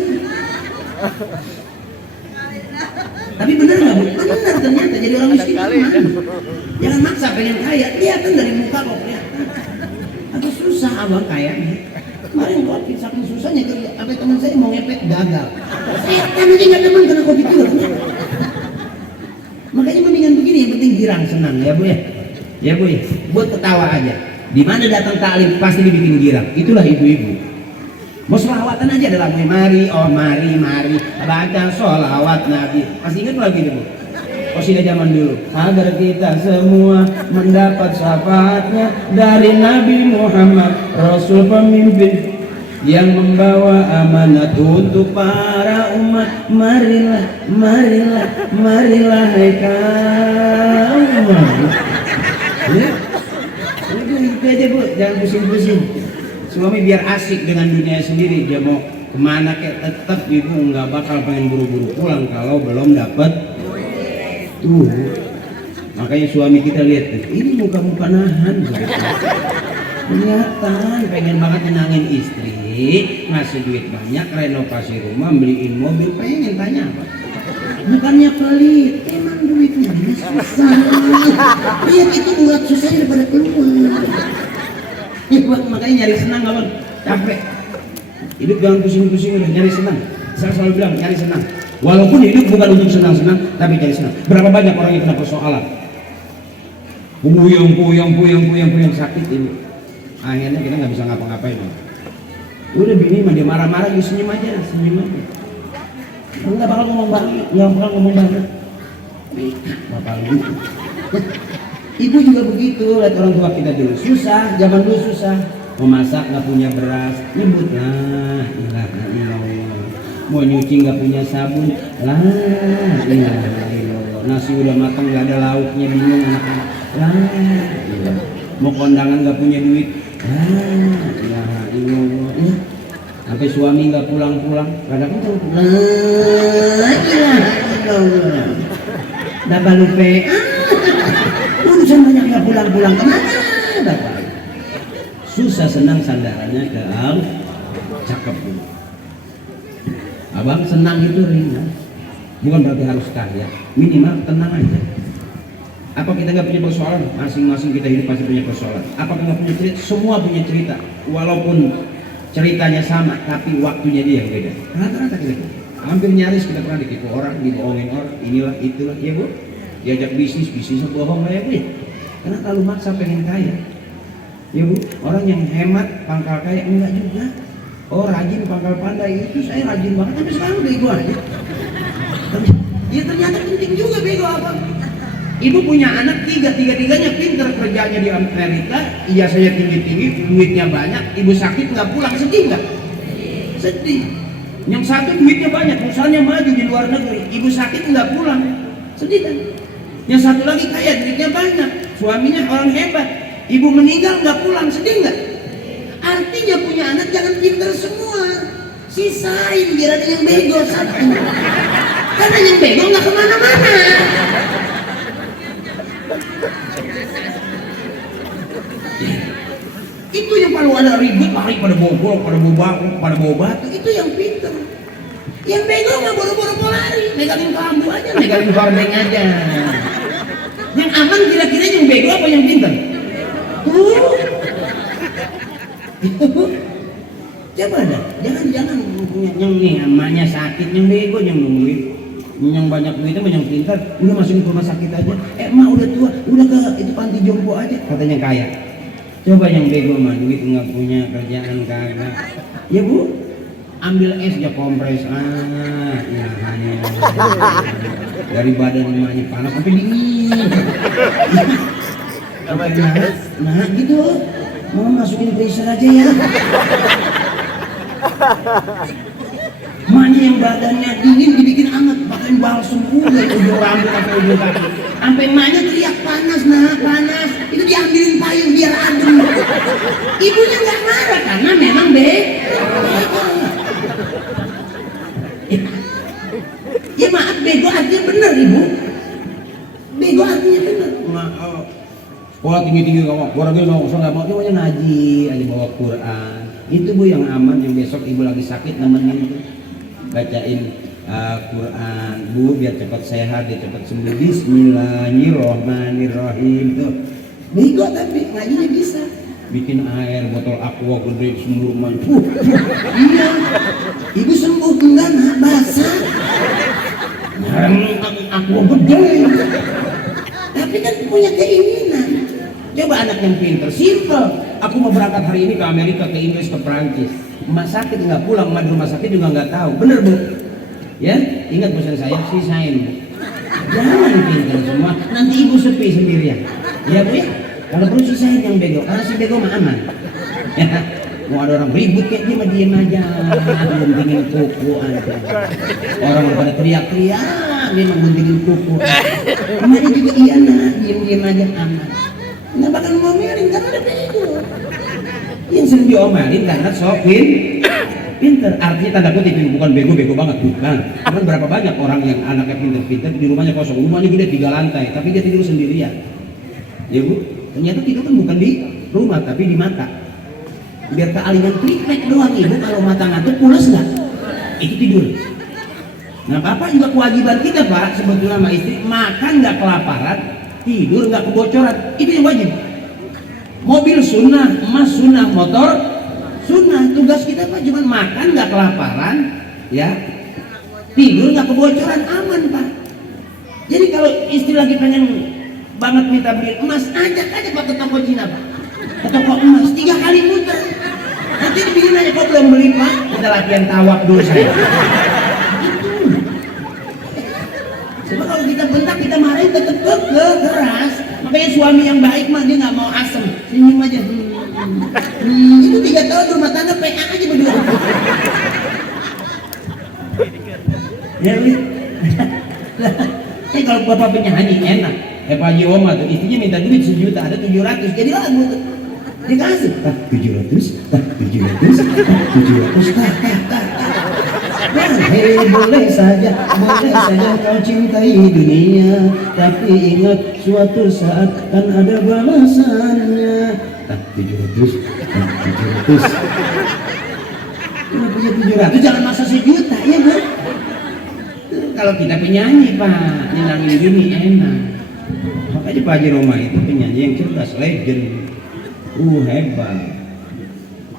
Tapi bener nggak bu? Bener ternyata jadi orang miskin aman. Jangan maksa pengen kaya, kelihatan dari muka kok kelihatan. Atau susah abang kayaknya. Kemarin covid saking susahnya kerja, sampai teman saya mau ngepet gagal. Setan aja nggak demen kena covid juga. Makanya mendingan begini, yang penting girang senang ya bu ya. Ya bu ya, buat ketawa aja. Di mana datang taklim pasti dibikin girang. Itulah ibu-ibu. Mau sholawatan aja ada lagunya mari baca sholawat Nabi. Masih ingat lagi nih bu? Qasidah zaman dulu. Agar kita semua mendapat syafaatnya dari Nabi Muhammad, Rasul pemimpin yang membawa amanat untuk para umat. Marilah hai kaum. Ya? Itu aja bu, jangan pusing-pusing. Suami biar asik dengan dunia sendiri, dia mau kemana kayak tetap ibu nggak bakal pengen buru-buru pulang kalau belum dapat tuh. Makanya suami kita lihat ini muka-muka nahan kelihatan pengen banget menangin istri, ngasih duit banyak, renovasi rumah, beliin mobil, pengen tanya apa? Bukannya pelit, emang duitnya susah. Lihat itu buat susah daripada keluar. Makanya nyari senang kawan, capek. Hidup jangan pusing-pusing, udah nyari senang. Saya selalu bilang nyari senang. Walaupun hidup bukan untuk senang-senang, tapi cari senang. Berapa banyak orang yang kena persoalan? Puyeng sakit ini. Akhirnya kita nggak bisa ngapa-ngapain. Udah bini mah dia marah-marah, dia senyum aja. Nggak bakal ngomong banget. Bapak lu. Ibu juga begitu, lihat orang tua kita dulu susah, zaman dulu susah. Memasak nggak punya beras, nyebut lah ilaha illallah. Mau nyuci nggak punya sabun, lah ilaha illallah. Nasi udah matang nggak ada lauknya, bingung anak-anak, lah ilah. Mau kondangan nggak punya duit, lah ilaha illallah. Sampai suami nggak pulang-pulang, kadang tuh lah ilaha illallah. Dapat lupa, urusan banyak nggak pulang-pulang kemana? Dapat. Susah senang sandarannya ke cakep. Abang senang itu ringan, bukan berarti harus kaya, minimal tenang aja. Apa kita nggak punya persoalan? Masing-masing kita hidup pasti punya persoalan. Apa kita nggak punya cerita? Semua punya cerita. Walaupun ceritanya sama, tapi waktunya dia yang beda. Rata-rata kita hampir nyaris kita pernah ditipu orang, dibohongin orang, inilah itulah, ya bu. Diajak bisnisnya bohong lah ya bu ya. Karena terlalu maksa pengen kaya. Ya bu, orang yang hemat pangkal kaya enggak juga. Oh rajin pangkal pandai, itu saya rajin banget, tapi sekarang bego aja. Ya ternyata penting juga bego apa? Ibu punya anak tiga-tiganya pinter, kerjanya di Amerika, ijazahnya tinggi-tinggi, duitnya banyak, ibu sakit nggak pulang, sedih nggak? Sedih. Yang satu duitnya banyak, misalnya maju di luar negeri, ibu sakit nggak pulang, sedih kan? Yang satu lagi kaya, duitnya banyak, suaminya orang hebat, ibu meninggal nggak pulang, sedih nggak? Artinya punya anak jangan pinter semua, sisain biar ada yang bego satu. Karena yang bego nggak kemana-mana. Itu yang paling ada ribut, lari pada bogol, pada bawa batu, itu yang pinter. Yang bego nggak boro-boro lari, megangin kelambu aja, megangin gordeng aja. Yang aman kira-kira yang bego apa yang pinter? Coba dah, jangan punya yang nih namanya sakit, yang bego yang nungguin, yang banyak duitnya, yang pintar, udah masukin ke rumah sakit aja. Emak udah tua, udah ke itu panti jompo aja, katanya kaya. Coba yang bego mah duit nggak punya, kerjaan kagak. Ya bu, ambil es aja kompres, ya hanya dari badan emaknya panas sampai dingin. Coba nah gitu, mau masukin freezer aja ya. Emaknya yang badannya dingin dibikin hangat, pakai balsem udah ujung rambut sampai ujung kaki. Sampai emaknya teriak panas, panas. Itu diambilin payung biar adem. Ibunya nggak marah karena memang ya maaf, bego artinya bener ibu. Bego artinya bener. Sekolah tinggi-tinggi nggak mau, orangnya nggak mau, cuma ngaji aja bawa Quran. Itu bu yang aman, yang besok ibu lagi sakit nemenin tuh, bacain Quran bu biar cepat sehat, dia cepat sembuh. Bismillahirrohmanirrohim tuh. Bego tapi ngajinya bisa. Bikin air botol aqua gede sembuh man. Iya, ibu sembuh enggak nak basah. Aqua gede. Tapi kan punya keinginan. Coba anak yang pinter, simple. Aku mau berangkat hari ini ke Amerika, ke Inggris, ke Perancis. Rumah sakit nggak pulang, di rumah sakit juga nggak tahu. Bener bu? Ya, ingat pesan saya, sisain bu. Jangan pinter semua, nanti ibu sepi sendirian. Ya bu ya? Kalau perlu sisain yang bego, karena si bego mah aman. Ya, mau ada orang ribut kayak dia mah diem aja, guntingin kuku aja. Orang pada teriak-teriak, dia mah guntingin kuku. Kemarin juga iya nak, diem-diem aja aman. Nggak bakal ngomelin karena ada bego. Yang sering diomelin karena sok pinter. Artinya tanda kutip, bukan bego banget bukan. Cuman berapa banyak orang yang anaknya pinter di rumahnya kosong, rumahnya gede 3 lantai, tapi dia tidur sendirian. Ya bu, ternyata tidur kan bukan di rumah tapi di mata. Biar kealingan triplek doang ibu, kalau mata ngantuk pulas nggak? Itu tidur. Nah bapak juga kewajiban kita pak sebetulnya sama istri, makan nggak kelaparan, tidur nggak kebocoran, itu yang wajib. Mobil sunnah, emas sunnah, motor sunnah. Tugas kita pak cuma makan nggak kelaparan, ya, tidur nggak kebocoran, aman pak. Jadi kalau istri lagi pengen banget minta beli emas, ajak aja pak ke toko Cina pak, ke toko emas 3 kali muter. Nanti dibikin aja, kok belum beli pak, kita latihan tawaf dulu saya. Coba kalau kita bentak, kita marahin tetep keras. Makanya suami yang baik mah dia nggak mau asem, senyum aja. Itu 3 tahun rumah tangga PA aja berdua. Ya wih. Kalau bapak penyanyi enak. Pak Haji Oma tuh istrinya minta duit 1 juta, ada 700, jadi lagu tuh. Dikasih, 700, 700, 700, boleh saja kau cintai dunia, tapi ingat suatu saat kan ada balasannya. 700, 700. Kalau punya 700 jangan masa 1 juta ya bu. Kalau kita penyanyi pak, nyenangin gini enak. Makanya aja Pak Haji Roma itu penyanyi yang cerdas, legend, hebat.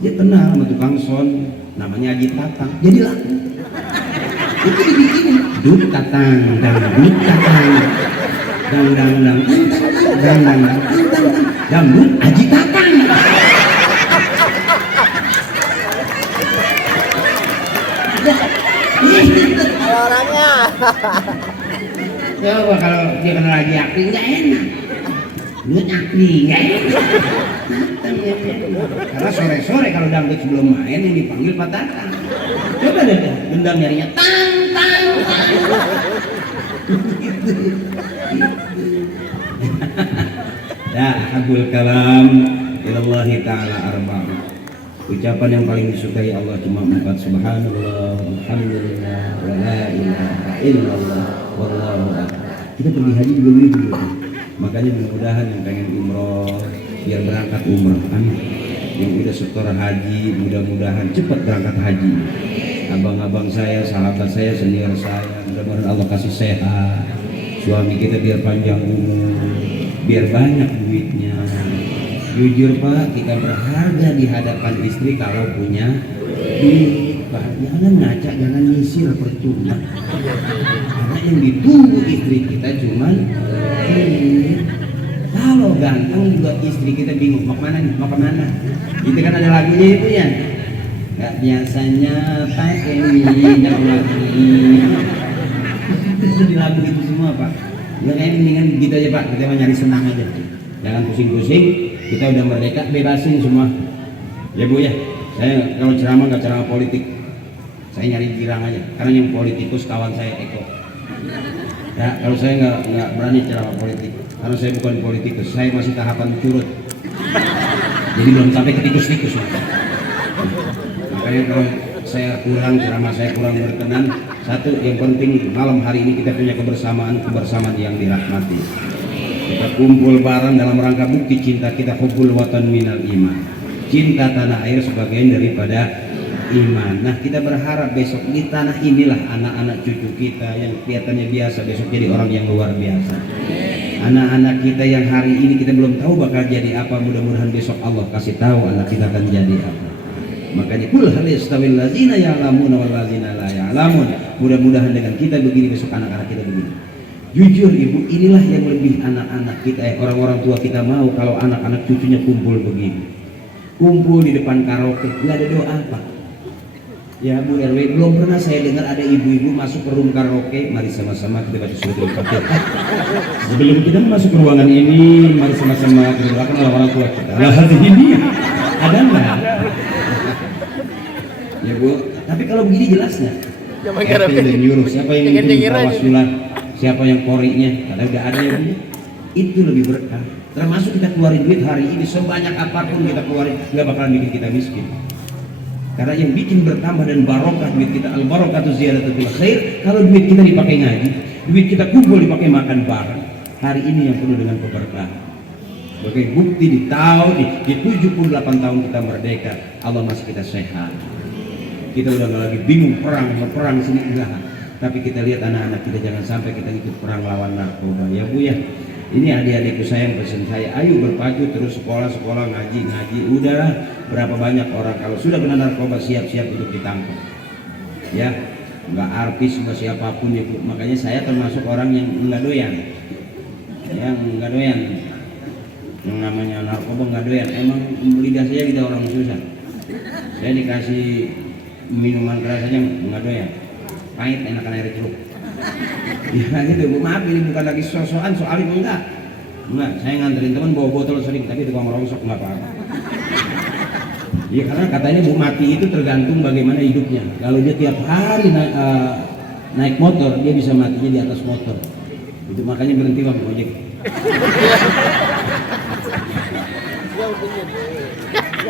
Dia kenal sama tukang son, namanya Haji Tatang, jadi laku. Itu dibikin dut tatang, dangdut tatang, dang dang dang, dang dang dang, dangdut Haji Tatang. Orangnya. Coba kalau dia kenal lagi akting nggak enak. Lu akting nggak enak. Karena sore-sore kalau dangdut sebelum main yang dipanggil Pak Tatang. Coba deh gendang nyarinya tang tang tang. Ya, habul kalam ilallahi ta'ala arba'ah. Ucapan yang paling disukai Allah cuma 4, subhanallah, alhamdulillah, wa la ilaha illallah, wallahu akbar. Kita pergi haji juga begitu. Makanya mudah-mudahan yang pengen umroh biar berangkat umroh, amin. Yang udah setor haji mudah-mudahan cepat berangkat haji. Abang-abang saya, sahabat saya, senior saya, mudah-mudahan Allah kasih sehat. Suami kita biar panjang umur, biar banyak duitnya. Jujur Pak, kita berharga di hadapan istri kalau punya duit Pak. Jangan ngaca, jangan nyisir percuma. Karena yang ditunggu istri kita cuman duit. Kalau ganteng juga istri kita bingung mau kemana nih, mau kemana. Itu kan ada lagunya itu ya. Gak biasanya pakai minyak lagi. Itu di lagu itu semua Pak. Ya kayaknya mendingan gitu aja Pak, kita mau nyari senang aja. Jangan pusing-pusing. Kita udah merdeka, bebasin semua ya Bu ya. Saya kalau ceramah nggak ceramah politik, saya nyari girang aja karena yang politikus kawan saya Eko ya. Kalau saya nggak berani ceramah politik karena saya bukan politikus, saya masih tahapan curut, jadi belum sampai ke tikus-tikus. Makanya kalau saya kurang ceramah, saya kurang berkenan. Satu yang penting, malam hari ini kita punya kebersamaan yang dirahmati. Kita kumpul bareng dalam rangka bukti cinta kita, hubbul watan minal iman. Cinta tanah air sebagian daripada iman. Nah, kita berharap besok di tanah inilah anak-anak cucu kita yang kelihatannya biasa besok jadi orang yang luar biasa. Anak-anak kita yang hari ini kita belum tahu bakal jadi apa, mudah-mudahan besok Allah kasih tahu anak kita akan jadi apa. Makanya kul hal yastawil ladzina ya'lamuna wal ladzina la ya'lamun. Mudah-mudahan dengan kita begini besok anak-anak kita begini. Jujur Ibu, inilah yang lebih anak-anak kita, orang-orang tua kita mau kalau anak-anak cucunya kumpul begini. Kumpul di depan karaoke, nggak ada doa Pak. Ya Bu RW, belum pernah saya dengar ada ibu-ibu masuk ke room karaoke, mari sama-sama kita baca surat Al-Fatihah. Sebelum kita masuk ke ruangan ini, mari sama-sama kita doakan orang-orang tua kita. Lah ini ada nggak? Ya Bu, tapi kalau begini jelasnya. RT yang nyuruh, siapa yang tawasulan, siapa yang korinya, karena udah ada yang punya, itu lebih berkah. Termasuk kita keluarin duit hari ini sebanyak apapun kita keluarin, nggak bakalan bikin kita miskin. Karena yang bikin bertambah dan barokah duit kita, al barokatu ziyadatul khair. Kalau duit kita dipakai ngaji, duit kita kumpul dipakai makan bareng, hari ini yang penuh dengan keberkahan. Sebagai bukti di tahun di 78 tahun kita merdeka, Allah masih kita sehat. Kita udah nggak lagi bingung perang sini enggak. Tapi kita lihat anak-anak kita jangan sampai kita ikut perang lawan narkoba. Ya Bu ya, ini adik-adikku saya yang pesan saya, ayo berpacu terus sekolah ngaji. Udahlah, berapa banyak orang kalau sudah kena narkoba siap-siap untuk ditangkap. Ya, nggak artis nggak siapapun ya Bu. Makanya saya termasuk orang yang nggak doyan, yang namanya narkoba nggak doyan. Emang lidah saya lidah orang susah. Saya dikasih minuman keras aja nggak doyan, pahit, enakan air jeruk. Ya gitu Bu, maaf ini bukan lagi sosokan soal itu enggak, saya nganterin teman bawa botol sering, tapi tukang rongsok nggak apa-apa. Ya karena katanya Bu mati itu tergantung bagaimana hidupnya. Kalau dia tiap hari naik motor, dia bisa matinya di atas motor. Itu makanya berhenti Bang ojek.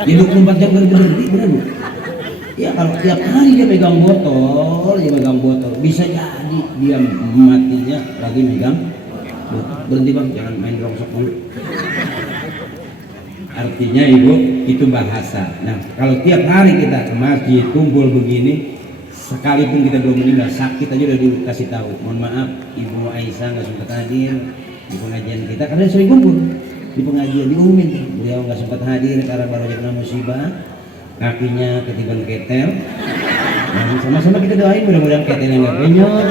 Ya 24 jam berhenti, benar Bu? Ya kalau tiap hari dia megang botol, bisa jadi dia matinya lagi megang botol. Berhenti Bang, jangan main rongsok dulu. Artinya Ibu, itu bahasa. Nah, kalau tiap hari kita ke masjid, kumpul begini, sekalipun kita belum meninggal, sakit aja udah dikasih tahu. Mohon maaf, Ibu Aisyah nggak sempat hadir, di pengajian kita karena sering kumpul di pengajian diumumin. Beliau nggak sempat hadir karena baru aja kena musibah, kakinya ketiban ketel. Nah, sama-sama kita doain mudah-mudahan ketelnya nggak penyok.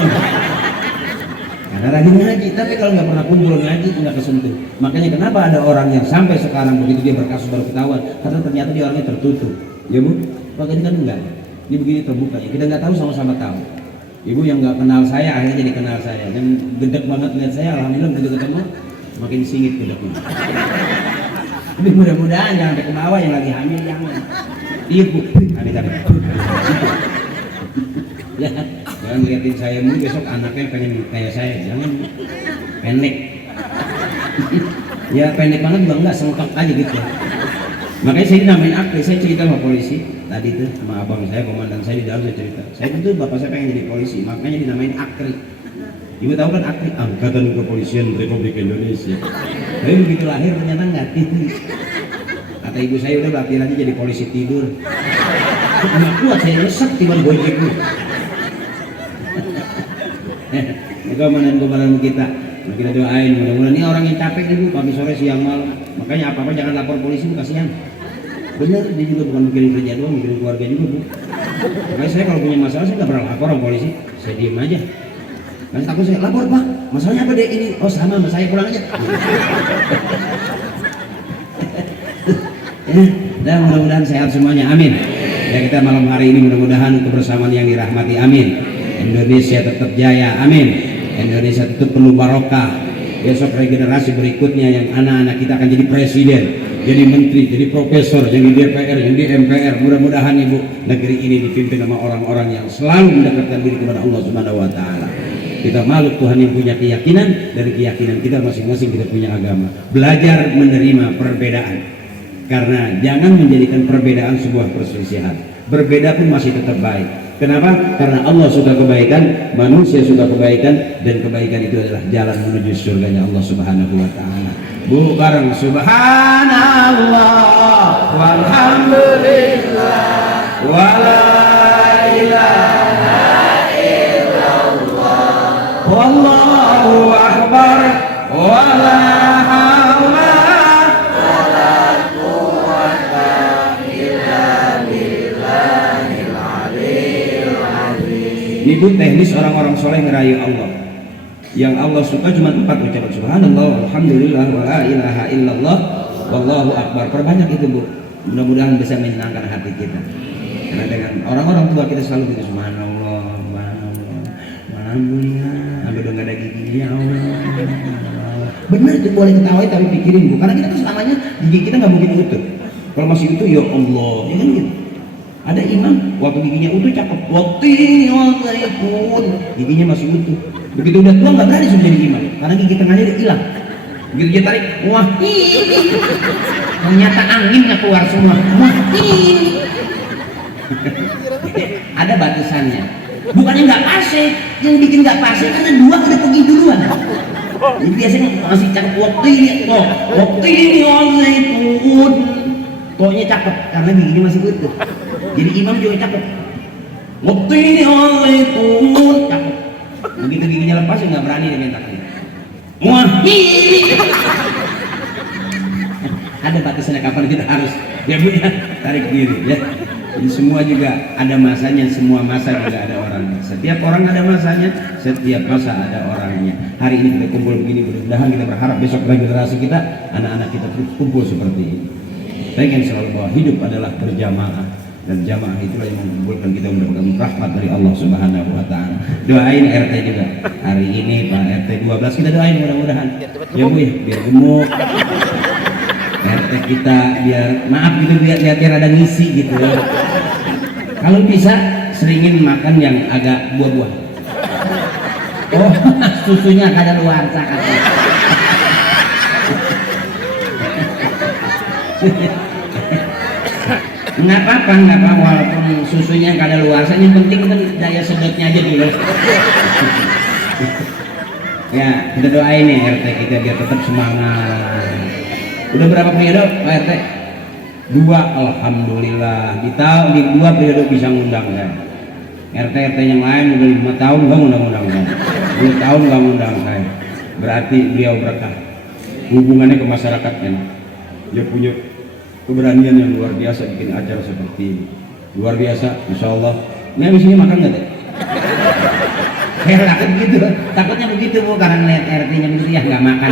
Karena rajin ngaji, tapi kalau nggak pernah kumpul ngaji nggak kesentuh. Makanya kenapa ada orang yang sampai sekarang begitu dia berkasus baru ketahuan, karena ternyata dia orangnya tertutup. Ya Bu, Pak ini kan enggak. Ini begini terbuka ya. Kita nggak tahu sama-sama tahu. Ibu yang nggak kenal saya akhirnya jadi kenal saya. Yang gedek banget lihat saya, alhamdulillah begitu ketemu makin singit gedeknya. Tapi mudah-mudahan jangan sampai ke bawah yang lagi hamil jangan. Iya Bu, ada. Ya, jangan liatin saya mulu besok anaknya pengen kayak saya, jangan pendek. Ya pendek banget juga enggak, sengkak aja gitu. Makanya saya namain aktris, saya cerita sama polisi tadi tuh sama abang saya, komandan saya di dalam saya cerita. Saya itu bapak saya pengen jadi polisi, makanya dinamain aktris. Ibu tahu kan aktris Angkatan Kepolisian Republik Indonesia. Tapi begitu lahir ternyata enggak tinggi. Kata ibu saya udah latihan aja jadi polisi tidur. Enggak kuat saya nyesek tiba gojek gue. Itu komandan-komandan kita. Nah, kita doain mudah-mudahan ini orang yang capek nih Bu, pagi sore siang malam. Makanya apa-apa jangan lapor polisi Bu, kasihan. Bener, dia juga bukan mikirin kerja doang, mikirin keluarga juga Bu. Makanya saya kalau punya masalah saya nggak pernah lapor sama polisi, saya diem aja. Nanti takut saya lapor Pak, masalahnya apa deh ini? Oh sama saya pulang aja. Ya, dan mudah-mudahan sehat semuanya, amin. Ya kita malam hari ini mudah-mudahan kebersamaan yang dirahmati, amin. Indonesia tetap jaya, amin. Indonesia tetap penuh barokah. Besok regenerasi berikutnya yang anak-anak kita akan jadi presiden, jadi menteri, jadi profesor, jadi DPR, jadi MPR. Mudah-mudahan Ibu negeri ini dipimpin sama orang-orang yang selalu mendekatkan diri kepada Allah Subhanahu wa taala. Kita makhluk Tuhan yang punya keyakinan, dari keyakinan kita masing-masing kita punya agama. Belajar menerima perbedaan. Karena jangan menjadikan perbedaan sebuah perselisihan. Berbeda pun masih tetap baik. Kenapa? Karena Allah suka kebaikan, manusia suka kebaikan, dan kebaikan itu adalah jalan menuju surganya Allah Subhanahu wa taala. Bu bareng subhanallah walhamdulillah wala ilaha illallah wallahu akbar wala haula wala quwwata illa billahil aliyyil azim. Ini Bu teknis orang-orang soleh ngerayu Allah. Yang Allah suka cuma 4 ucapan subhanallah, alhamdulillah, wa la ilaha illallah, wallahu akbar. Perbanyak itu Bu. Mudah-mudahan bisa menyenangkan hati kita. Karena dengan orang-orang tua kita selalu gitu subhanallah, subhanallah, alhamdulillah, sampai udah nggak ada giginya ya Allah. Benar itu boleh ketawain tapi pikirin Bu. Karena kita tuh selamanya gigi kita nggak mungkin utuh. Kalau masih utuh ya Allah, ya kan gitu. Ada imam waktu giginya utuh cakep, waktu pun giginya masih utuh. Begitu udah tua nggak berani sudah jadi imam karena gigi tengahnya udah hilang. Begitu dia tarik, wah ini ternyata anginnya keluar semua. Wah ini ada batasannya. Bukannya nggak pasif, yang bikin nggak pasif karena 2 udah pergi duluan. Jadi biasanya masih cakep waktu ini pun tohnya cakep karena giginya masih utuh. Jadi imam juga cakep. Waktu ini pun cakep. Begitu giginya lepas ya nggak berani dia minta takdir. Wah ini ada batasnya kapan kita harus ya Bu ya tarik diri ya. Jadi semua juga ada masanya, semua masa juga ada orangnya. Setiap orang ada masanya, setiap masa ada orangnya. Hari ini kita kumpul begini, mudah-mudahan kita berharap besok generasi kita, anak-anak kita terus kumpul seperti ini. Saya ingin selalu bahwa hidup adalah berjamaah. Dan jamaah itulah yang mengumpulkan kita mendapatkan rahmat dari Allah Subhanahu wa taala. Doain RT juga. Hari ini Pak RT 12 kita doain mudah-mudahan. Ya Bu ya, biar gemuk. RT kita biar maaf gitu biar ada ngisi gitu. Kalau bisa seringin makan yang agak buah-buah. Oh, susunya kada luar katanya. Nggak apa-apa, walaupun susunya kada luar, yang penting kan daya sedotnya aja dulu. Ya, kita doain nih RT kita biar tetap semangat. Udah berapa periode Pak RT? 2, alhamdulillah. Di 2 periode bisa ngundang ya. RT yang lain udah 5 tahun nggak ngundang-undang saya. 10 tahun nggak ngundang saya. berarti beliau berkah. Hubungannya ke masyarakat kan, dia punya keberanian yang luar biasa bikin acara seperti ini. Luar biasa, insya Allah. Ini habis ini makan nggak teh? Saya takut begitu, takutnya begitu bu, karena ngeliat RT-nya begitu ya nggak makan.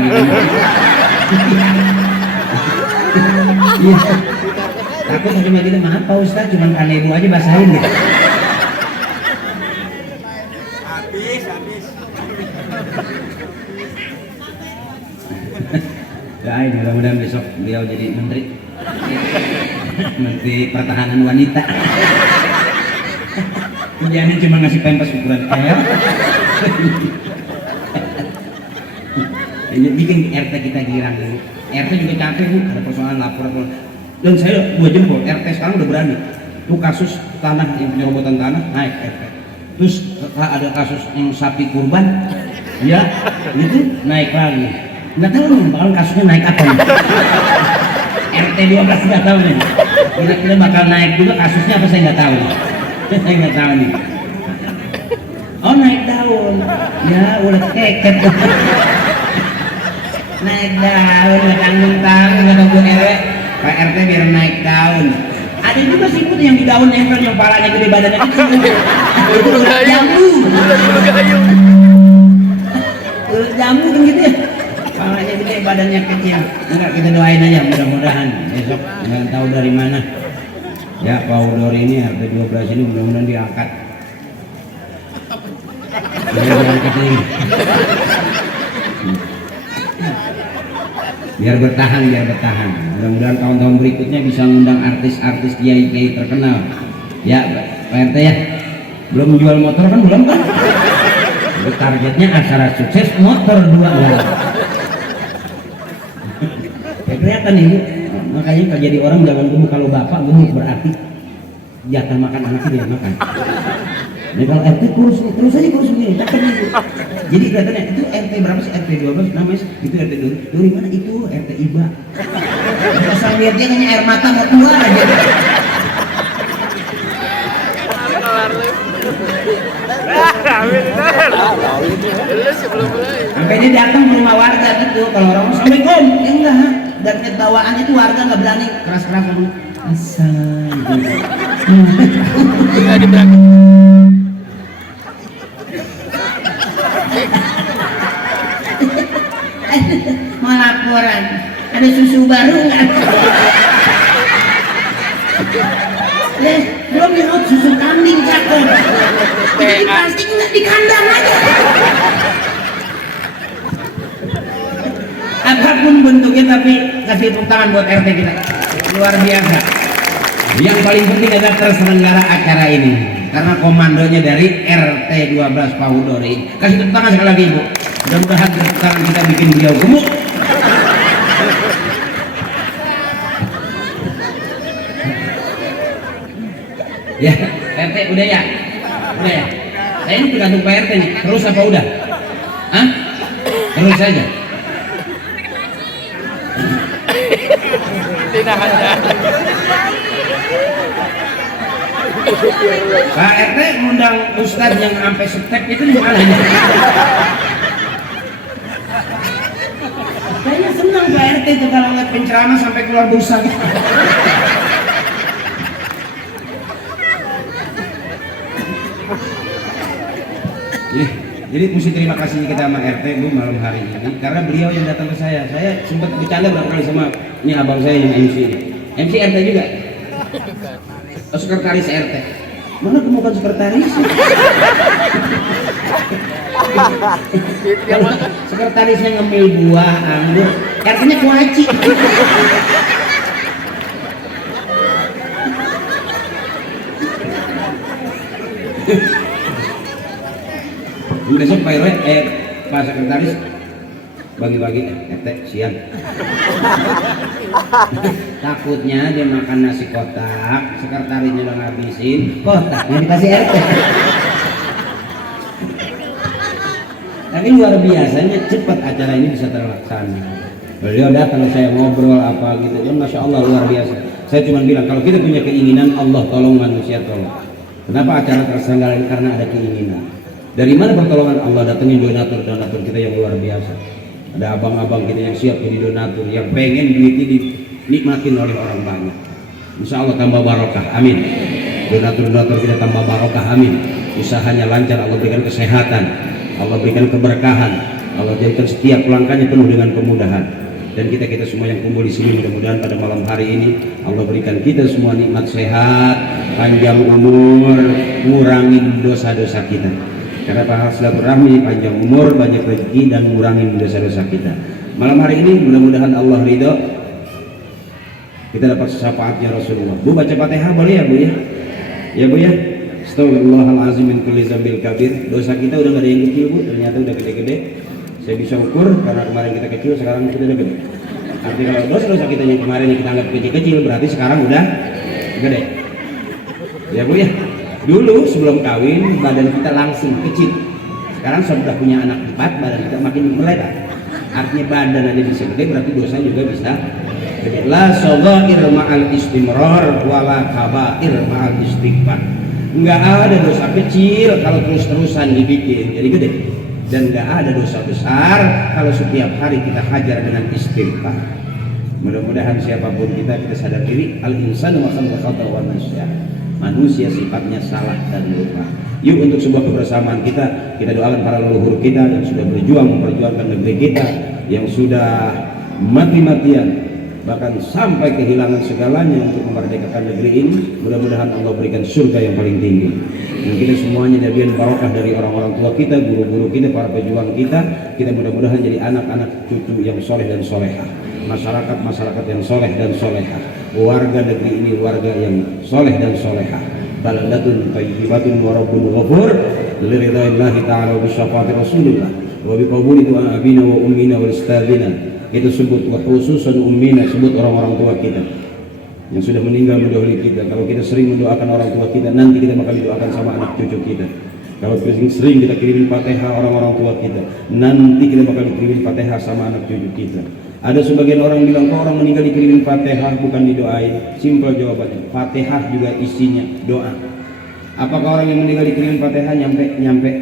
Iya, takut cuma gitu, maaf Pak Ustadz, cuma karena ibu aja basahin gitu. Habis. Ya, mudah-mudahan besok beliau jadi menteri. Menteri Pertahanan Wanita. Jangan cuma ngasih pempes ukuran L. Bikin RT kita girang dulu. RT juga capek bu, ada persoalan lapor. Dan saya 2 jempol, RT sekarang udah berani. Itu kasus tanah, yang penyerobotan tanah, naik RT. Terus ada kasus yang sapi kurban, ya itu naik lagi. Nggak tahu nih, bakal kasusnya naik apa nih. RT 12 nggak tahu nih. Kira-kira bakal naik juga kasusnya apa, saya nggak tahu. Saya nggak tahu nih. Oh naik daun, ya udah keket. Naik daun, nggak tanggung-tanggung, nggak tunggu RW. Pak RT biar naik daun. Ada juga sih pun yang di daun nempel yang palanya gede badannya kecil. Itu udah jambu. Udah jambu kan gitu ya. Palanya gede badannya kecil. Enggak, kita doain aja mudah-mudahan besok nggak tahu dari mana. Ya Pak Udori ini RT 12 ini mudah-mudahan diangkat. Biar bertahan. Mudah-mudahan tahun-tahun berikutnya bisa mengundang artis-artis kiai-kiai terkenal. Ya Pak RT ya, belum jual motor kan belum kan? Targetnya acara sukses motor 2 lah. Ya kelihatan nih bu, makanya kalau jadi orang jangan gemuk. Kalau bapak gemuk berarti jatah makan anaknya dia makan. Nah kalau RT kurus nih, terus aja kurus begini, cakep nih bu. Jadi kelihatannya itu RT berapa sih? RT 12 namanya itu RT dulu. Dari mana itu? RT Iba. Asal lihat dia kayaknya air mata mau keluar aja. Sampai dia datang ke rumah warga gitu. Kalau orang Assalamualaikum, ya enggak. Dan bawaan itu warga nggak berani keras-keras ngomong. Assalamualaikum. Enggak diberani. Mau laporan, ada susu baru nggak? Belum minum susu kambing cakep. Di plastik nggak di kandang aja. Apapun bentuknya tapi kasih tepuk tangan buat RT kita. Luar biasa. Yang paling penting adalah terselenggara acara ini. Karena komandonya dari RT 12 Pak Udori. Kasih tepuk tangan sekali lagi Ibu. Mudah-mudahan tepuk tangan kita bikin beliau gemuk. Ya, RT udah ya? Udah ya? Saya ini tergantung Pak RT nih, terus apa udah? Hah? Terus saja? Tidak ada. Pak RT ngundang Ustadz yang sampai step itu di mana? Kayaknya senang Pak RT itu kalau ngeliat penceramah sampai keluar busa. Jadi mesti terima kasih kita sama RT Bu malam hari ini karena beliau yang datang ke saya. Saya sempat bercanda berapa kali sama ini abang saya yang MC ini. MC RT juga. Oh, sekretaris RT. Mana kamu bukan sekretaris? Sekretarisnya ngemil buah, anggur, RT-nya kuaci. Besok Pak RW, Pak Sekretaris bagi-bagi RT siang. Takutnya dia makan nasi kotak, sekretarisnya udah ngabisin, kotaknya dikasih RT. Tapi luar biasanya cepat acara ini bisa terlaksana. Beliau datang saya ngobrol apa gitu, ya Masya Allah luar biasa. Saya cuma bilang kalau kita punya keinginan Allah tolong manusia tolong. Kenapa acara terselenggara ini? Karena ada keinginan. Dari mana pertolongan Allah? Datengin donatur kita yang luar biasa. Ada abang-abang kita yang siap jadi donatur, yang pengen duit ini dinikmatin oleh orang banyak. Insya Allah tambah barokah, amin. Donatur kita tambah barokah, amin. Usahanya lancar, Allah berikan kesehatan, Allah berikan keberkahan, Allah jadikan setiap langkahnya penuh dengan kemudahan. Dan kita semua yang kumpul di sini, mudah-mudahan pada malam hari ini Allah berikan kita semua nikmat sehat, panjang umur, ngurangin dosa-dosa kita. Karena pahala silaturahmi, panjang umur, banyak rezeki, dan ngurangin dosa-dosa kita. Malam hari ini mudah-mudahan Allah ridho, kita dapat syafaatnya Rasulullah. Bu baca Fatihah boleh ya Bu ya? Ya Bu ya. Astagfirullahalazim min kulli dzambil kabir. Dosa kita udah gak ada yang kecil Bu, ternyata udah gede-gede. Saya bisa ukur karena kemarin kita kecil, sekarang kita udah gede. Artinya kalau dosa-dosa kita yang kemarin yang kita anggap kecil-kecil, berarti sekarang udah gede. Ya Bu ya. Dulu sebelum kawin badan kita langsung kecil. Sekarang sudah punya anak 4, badan kita makin melebar. Artinya badan aja bisa gede, berarti dosa juga bisa gede. La shaghair ma'al istimrar wala kabair ma'al istighfar. Enggak ada dosa kecil kalau terus-terusan dibikin jadi gede. Dan nggak ada dosa besar kalau setiap hari kita hajar dengan istighfar. Mudah-mudahan siapapun kita sadar diri, al-insanu wa khata wa nasya. Manusia sifatnya salah dan lupa. Yuk untuk sebuah kebersamaan kita doakan para leluhur kita yang sudah berjuang memperjuangkan negeri kita, yang sudah mati-matian bahkan sampai kehilangan segalanya untuk memerdekakan negeri ini. Mudah-mudahan Allah berikan surga yang paling tinggi. Dan kita semuanya jadikan barokah dari orang-orang tua kita, guru-guru kita, para pejuang kita. Kita mudah-mudahan jadi anak-anak cucu yang soleh dan solehah, masyarakat yang soleh dan solehah, warga negeri ini warga yang soleh dan solehah. Baldatun thayyibatun wa rabbun ghafur liridaillahi ta'ala wa bisyafaati rasulillah wa biqabuli du'a abina wa ummina wa istadina. Itu sebut wa khususan ummina, sebut orang-orang tua kita yang sudah meninggal mendahului kita. Kalau kita sering mendoakan orang tua kita, nanti kita bakal didoakan sama anak cucu kita. Kalau sering kita kirimin Fatihah orang-orang tua kita, nanti kita bakal dikirimin Fatihah sama anak cucu kita. Ada sebagian orang bilang, kok orang meninggal dikirimin Fatihah bukan didoain? Simpel jawabannya, Fatihah juga isinya doa. Apakah orang yang meninggal dikirimin Fatihah nyampe?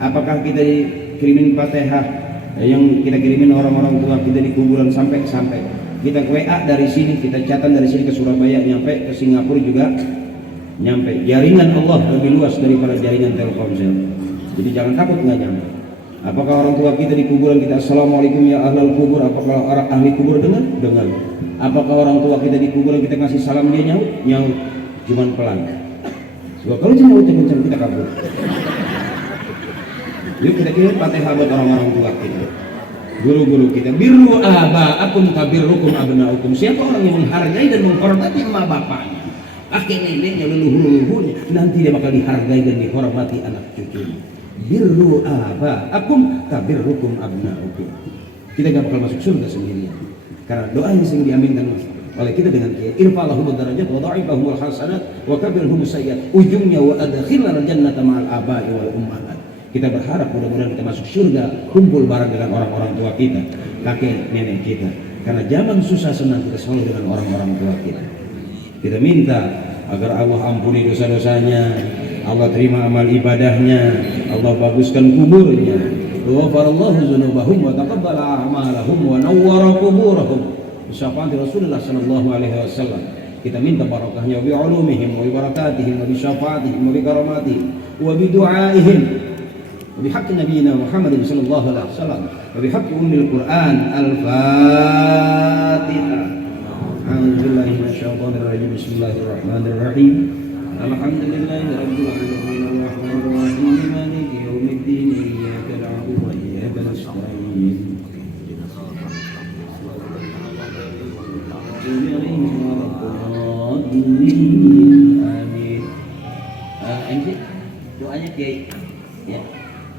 Apakah kita dikirimin Fatihah yang kita kirimin orang-orang tua kita di kuburan sampai? Kita WA dari sini, kita catatan dari sini ke Surabaya nyampe, ke Singapura juga nyampe. Jaringan Allah lebih luas daripada jaringan Telkomsel. Jadi jangan takut nggak nyampe. Apakah orang tua kita di kuburan kita assalamualaikum ya ahlal kubur? Apakah orang ahli kubur dengar? Apakah orang tua kita di kuburan kita kasih salam dia nyaut? Cuman pelan. Sebab kalau nyaut kencang kita kabur. Yuk kita kirim Fatihah buat orang-orang tua kita, guru-guru kita. Birru aba'akum tabirrukum abna'ukum. Siapa orang yang menghargai dan menghormati emak bapaknya, kakek neneknya, leluhur-leluhurnya, nanti dia bakal dihargai dan dihormati anak cucunya. Birru aba'akum tabirrukum abna'ukum. Kita gak bakal masuk surga sendirian, karena doa yang sering diaminkan oleh kita dengan kiai. Irfa'lahum darajat wa dha'ifahum wal hasanat wa kabirhum sayyi'at. Ujungnya wa adkhilna al-jannata ma'al aba'i wal ummahat. Kita berharap mudah-mudahan kita masuk surga, kumpul bareng dengan orang-orang tua kita, kakek nenek kita. Karena zaman susah senang kita selalu dengan orang-orang tua kita. Kita minta agar Allah ampuni dosa-dosanya, Allah terima amal ibadahnya, Allah baguskan kuburnya. Ghafarallahu dzunubahum wa taqabbala a'malahum wa nawwara quburahum. Syafaat Rasulullah sallallahu alaihi wasallam. Kita minta barakahnya bi ulumihim wa bi barakatihim wa bi syafaatihim wa bi karamatihim wa bi du'aihim. وبحق نبينا محمد صلى الله عليه وسلم وبحق أم القرآن الفاتحة. أعوذ بالله من الشيطان الرجيم. بسم الله الرحمن الرحيم. الحمد لله رب العالمين الرحمن الرحيم مالك يوم الدين إياك نعبد وإياك نستعين. Amin. MC doanya Kiai ya.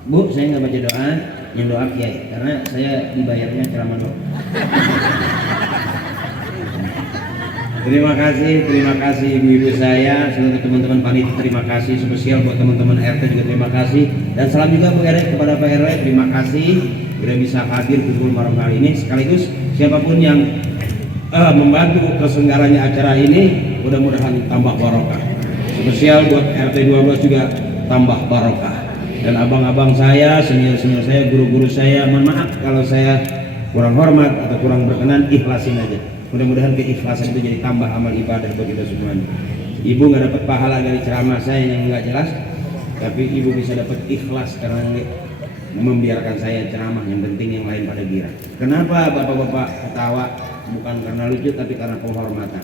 Bu, saya nggak baca doa, yang doa Kiai, karena saya dibayarnya ceramah doa. Terima kasih ibu-ibu saya, seluruh teman-teman panitia terima kasih, spesial buat teman-teman RT juga terima kasih, dan salam juga Bu RT kepada Pak RW, terima kasih sudah bisa hadir kumpul malam hari ini. Sekaligus siapapun yang membantu terselenggaranya acara ini, mudah-mudahan tambah barokah. Spesial buat RT 12 juga tambah barokah. dan abang-abang saya, senior-senior saya, guru-guru saya, mohon maaf kalau saya kurang hormat atau kurang berkenan, ikhlasin aja. Mudah-mudahan keikhlasan itu jadi tambah amal ibadah buat kita semuanya. Ibu nggak dapat pahala dari ceramah saya yang nggak jelas, tapi ibu bisa dapat ikhlas karena membiarkan saya ceramah. Yang penting yang lain pada gira. Kenapa bapak-bapak ketawa? Bukan karena lucu, tapi karena penghormatan.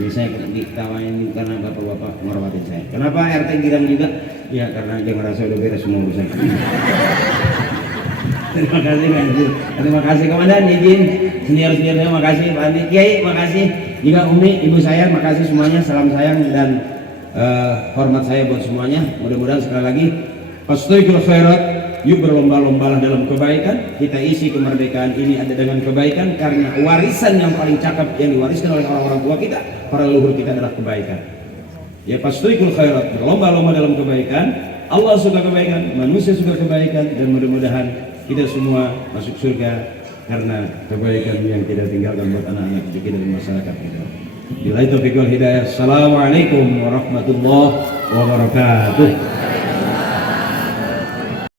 Jadi saya diketawain karena bapak-bapak menghormatin saya. Kenapa RT girang juga? Ya karena dia ngerasa udah beres semua urusan. Terima kasih Pak Haji. Terima kasih Komandan, izin senior-senior saya, makasih Pak Andi, Kiai, makasih juga Umi, ibu saya, makasih semuanya, salam sayang dan hormat saya buat semuanya. Mudah-mudahan sekali lagi fastabiqul khairat, yuk berlomba-lombalah dalam kebaikan. Kita isi kemerdekaan ini ada dengan kebaikan, karena warisan yang paling cakep yang diwariskan oleh orang-orang tua kita, para leluhur kita, adalah kebaikan. Ya fastabiqul khairat, berlomba-lomba dalam kebaikan. Allah suka kebaikan, manusia suka kebaikan, dan mudah-mudahan kita semua masuk surga karena kebaikan yang kita tinggalkan buat anak-anak kita dan masyarakat kita. Bila itu taufiq wal hidayah. Assalamualaikum warahmatullahi wabarakatuh.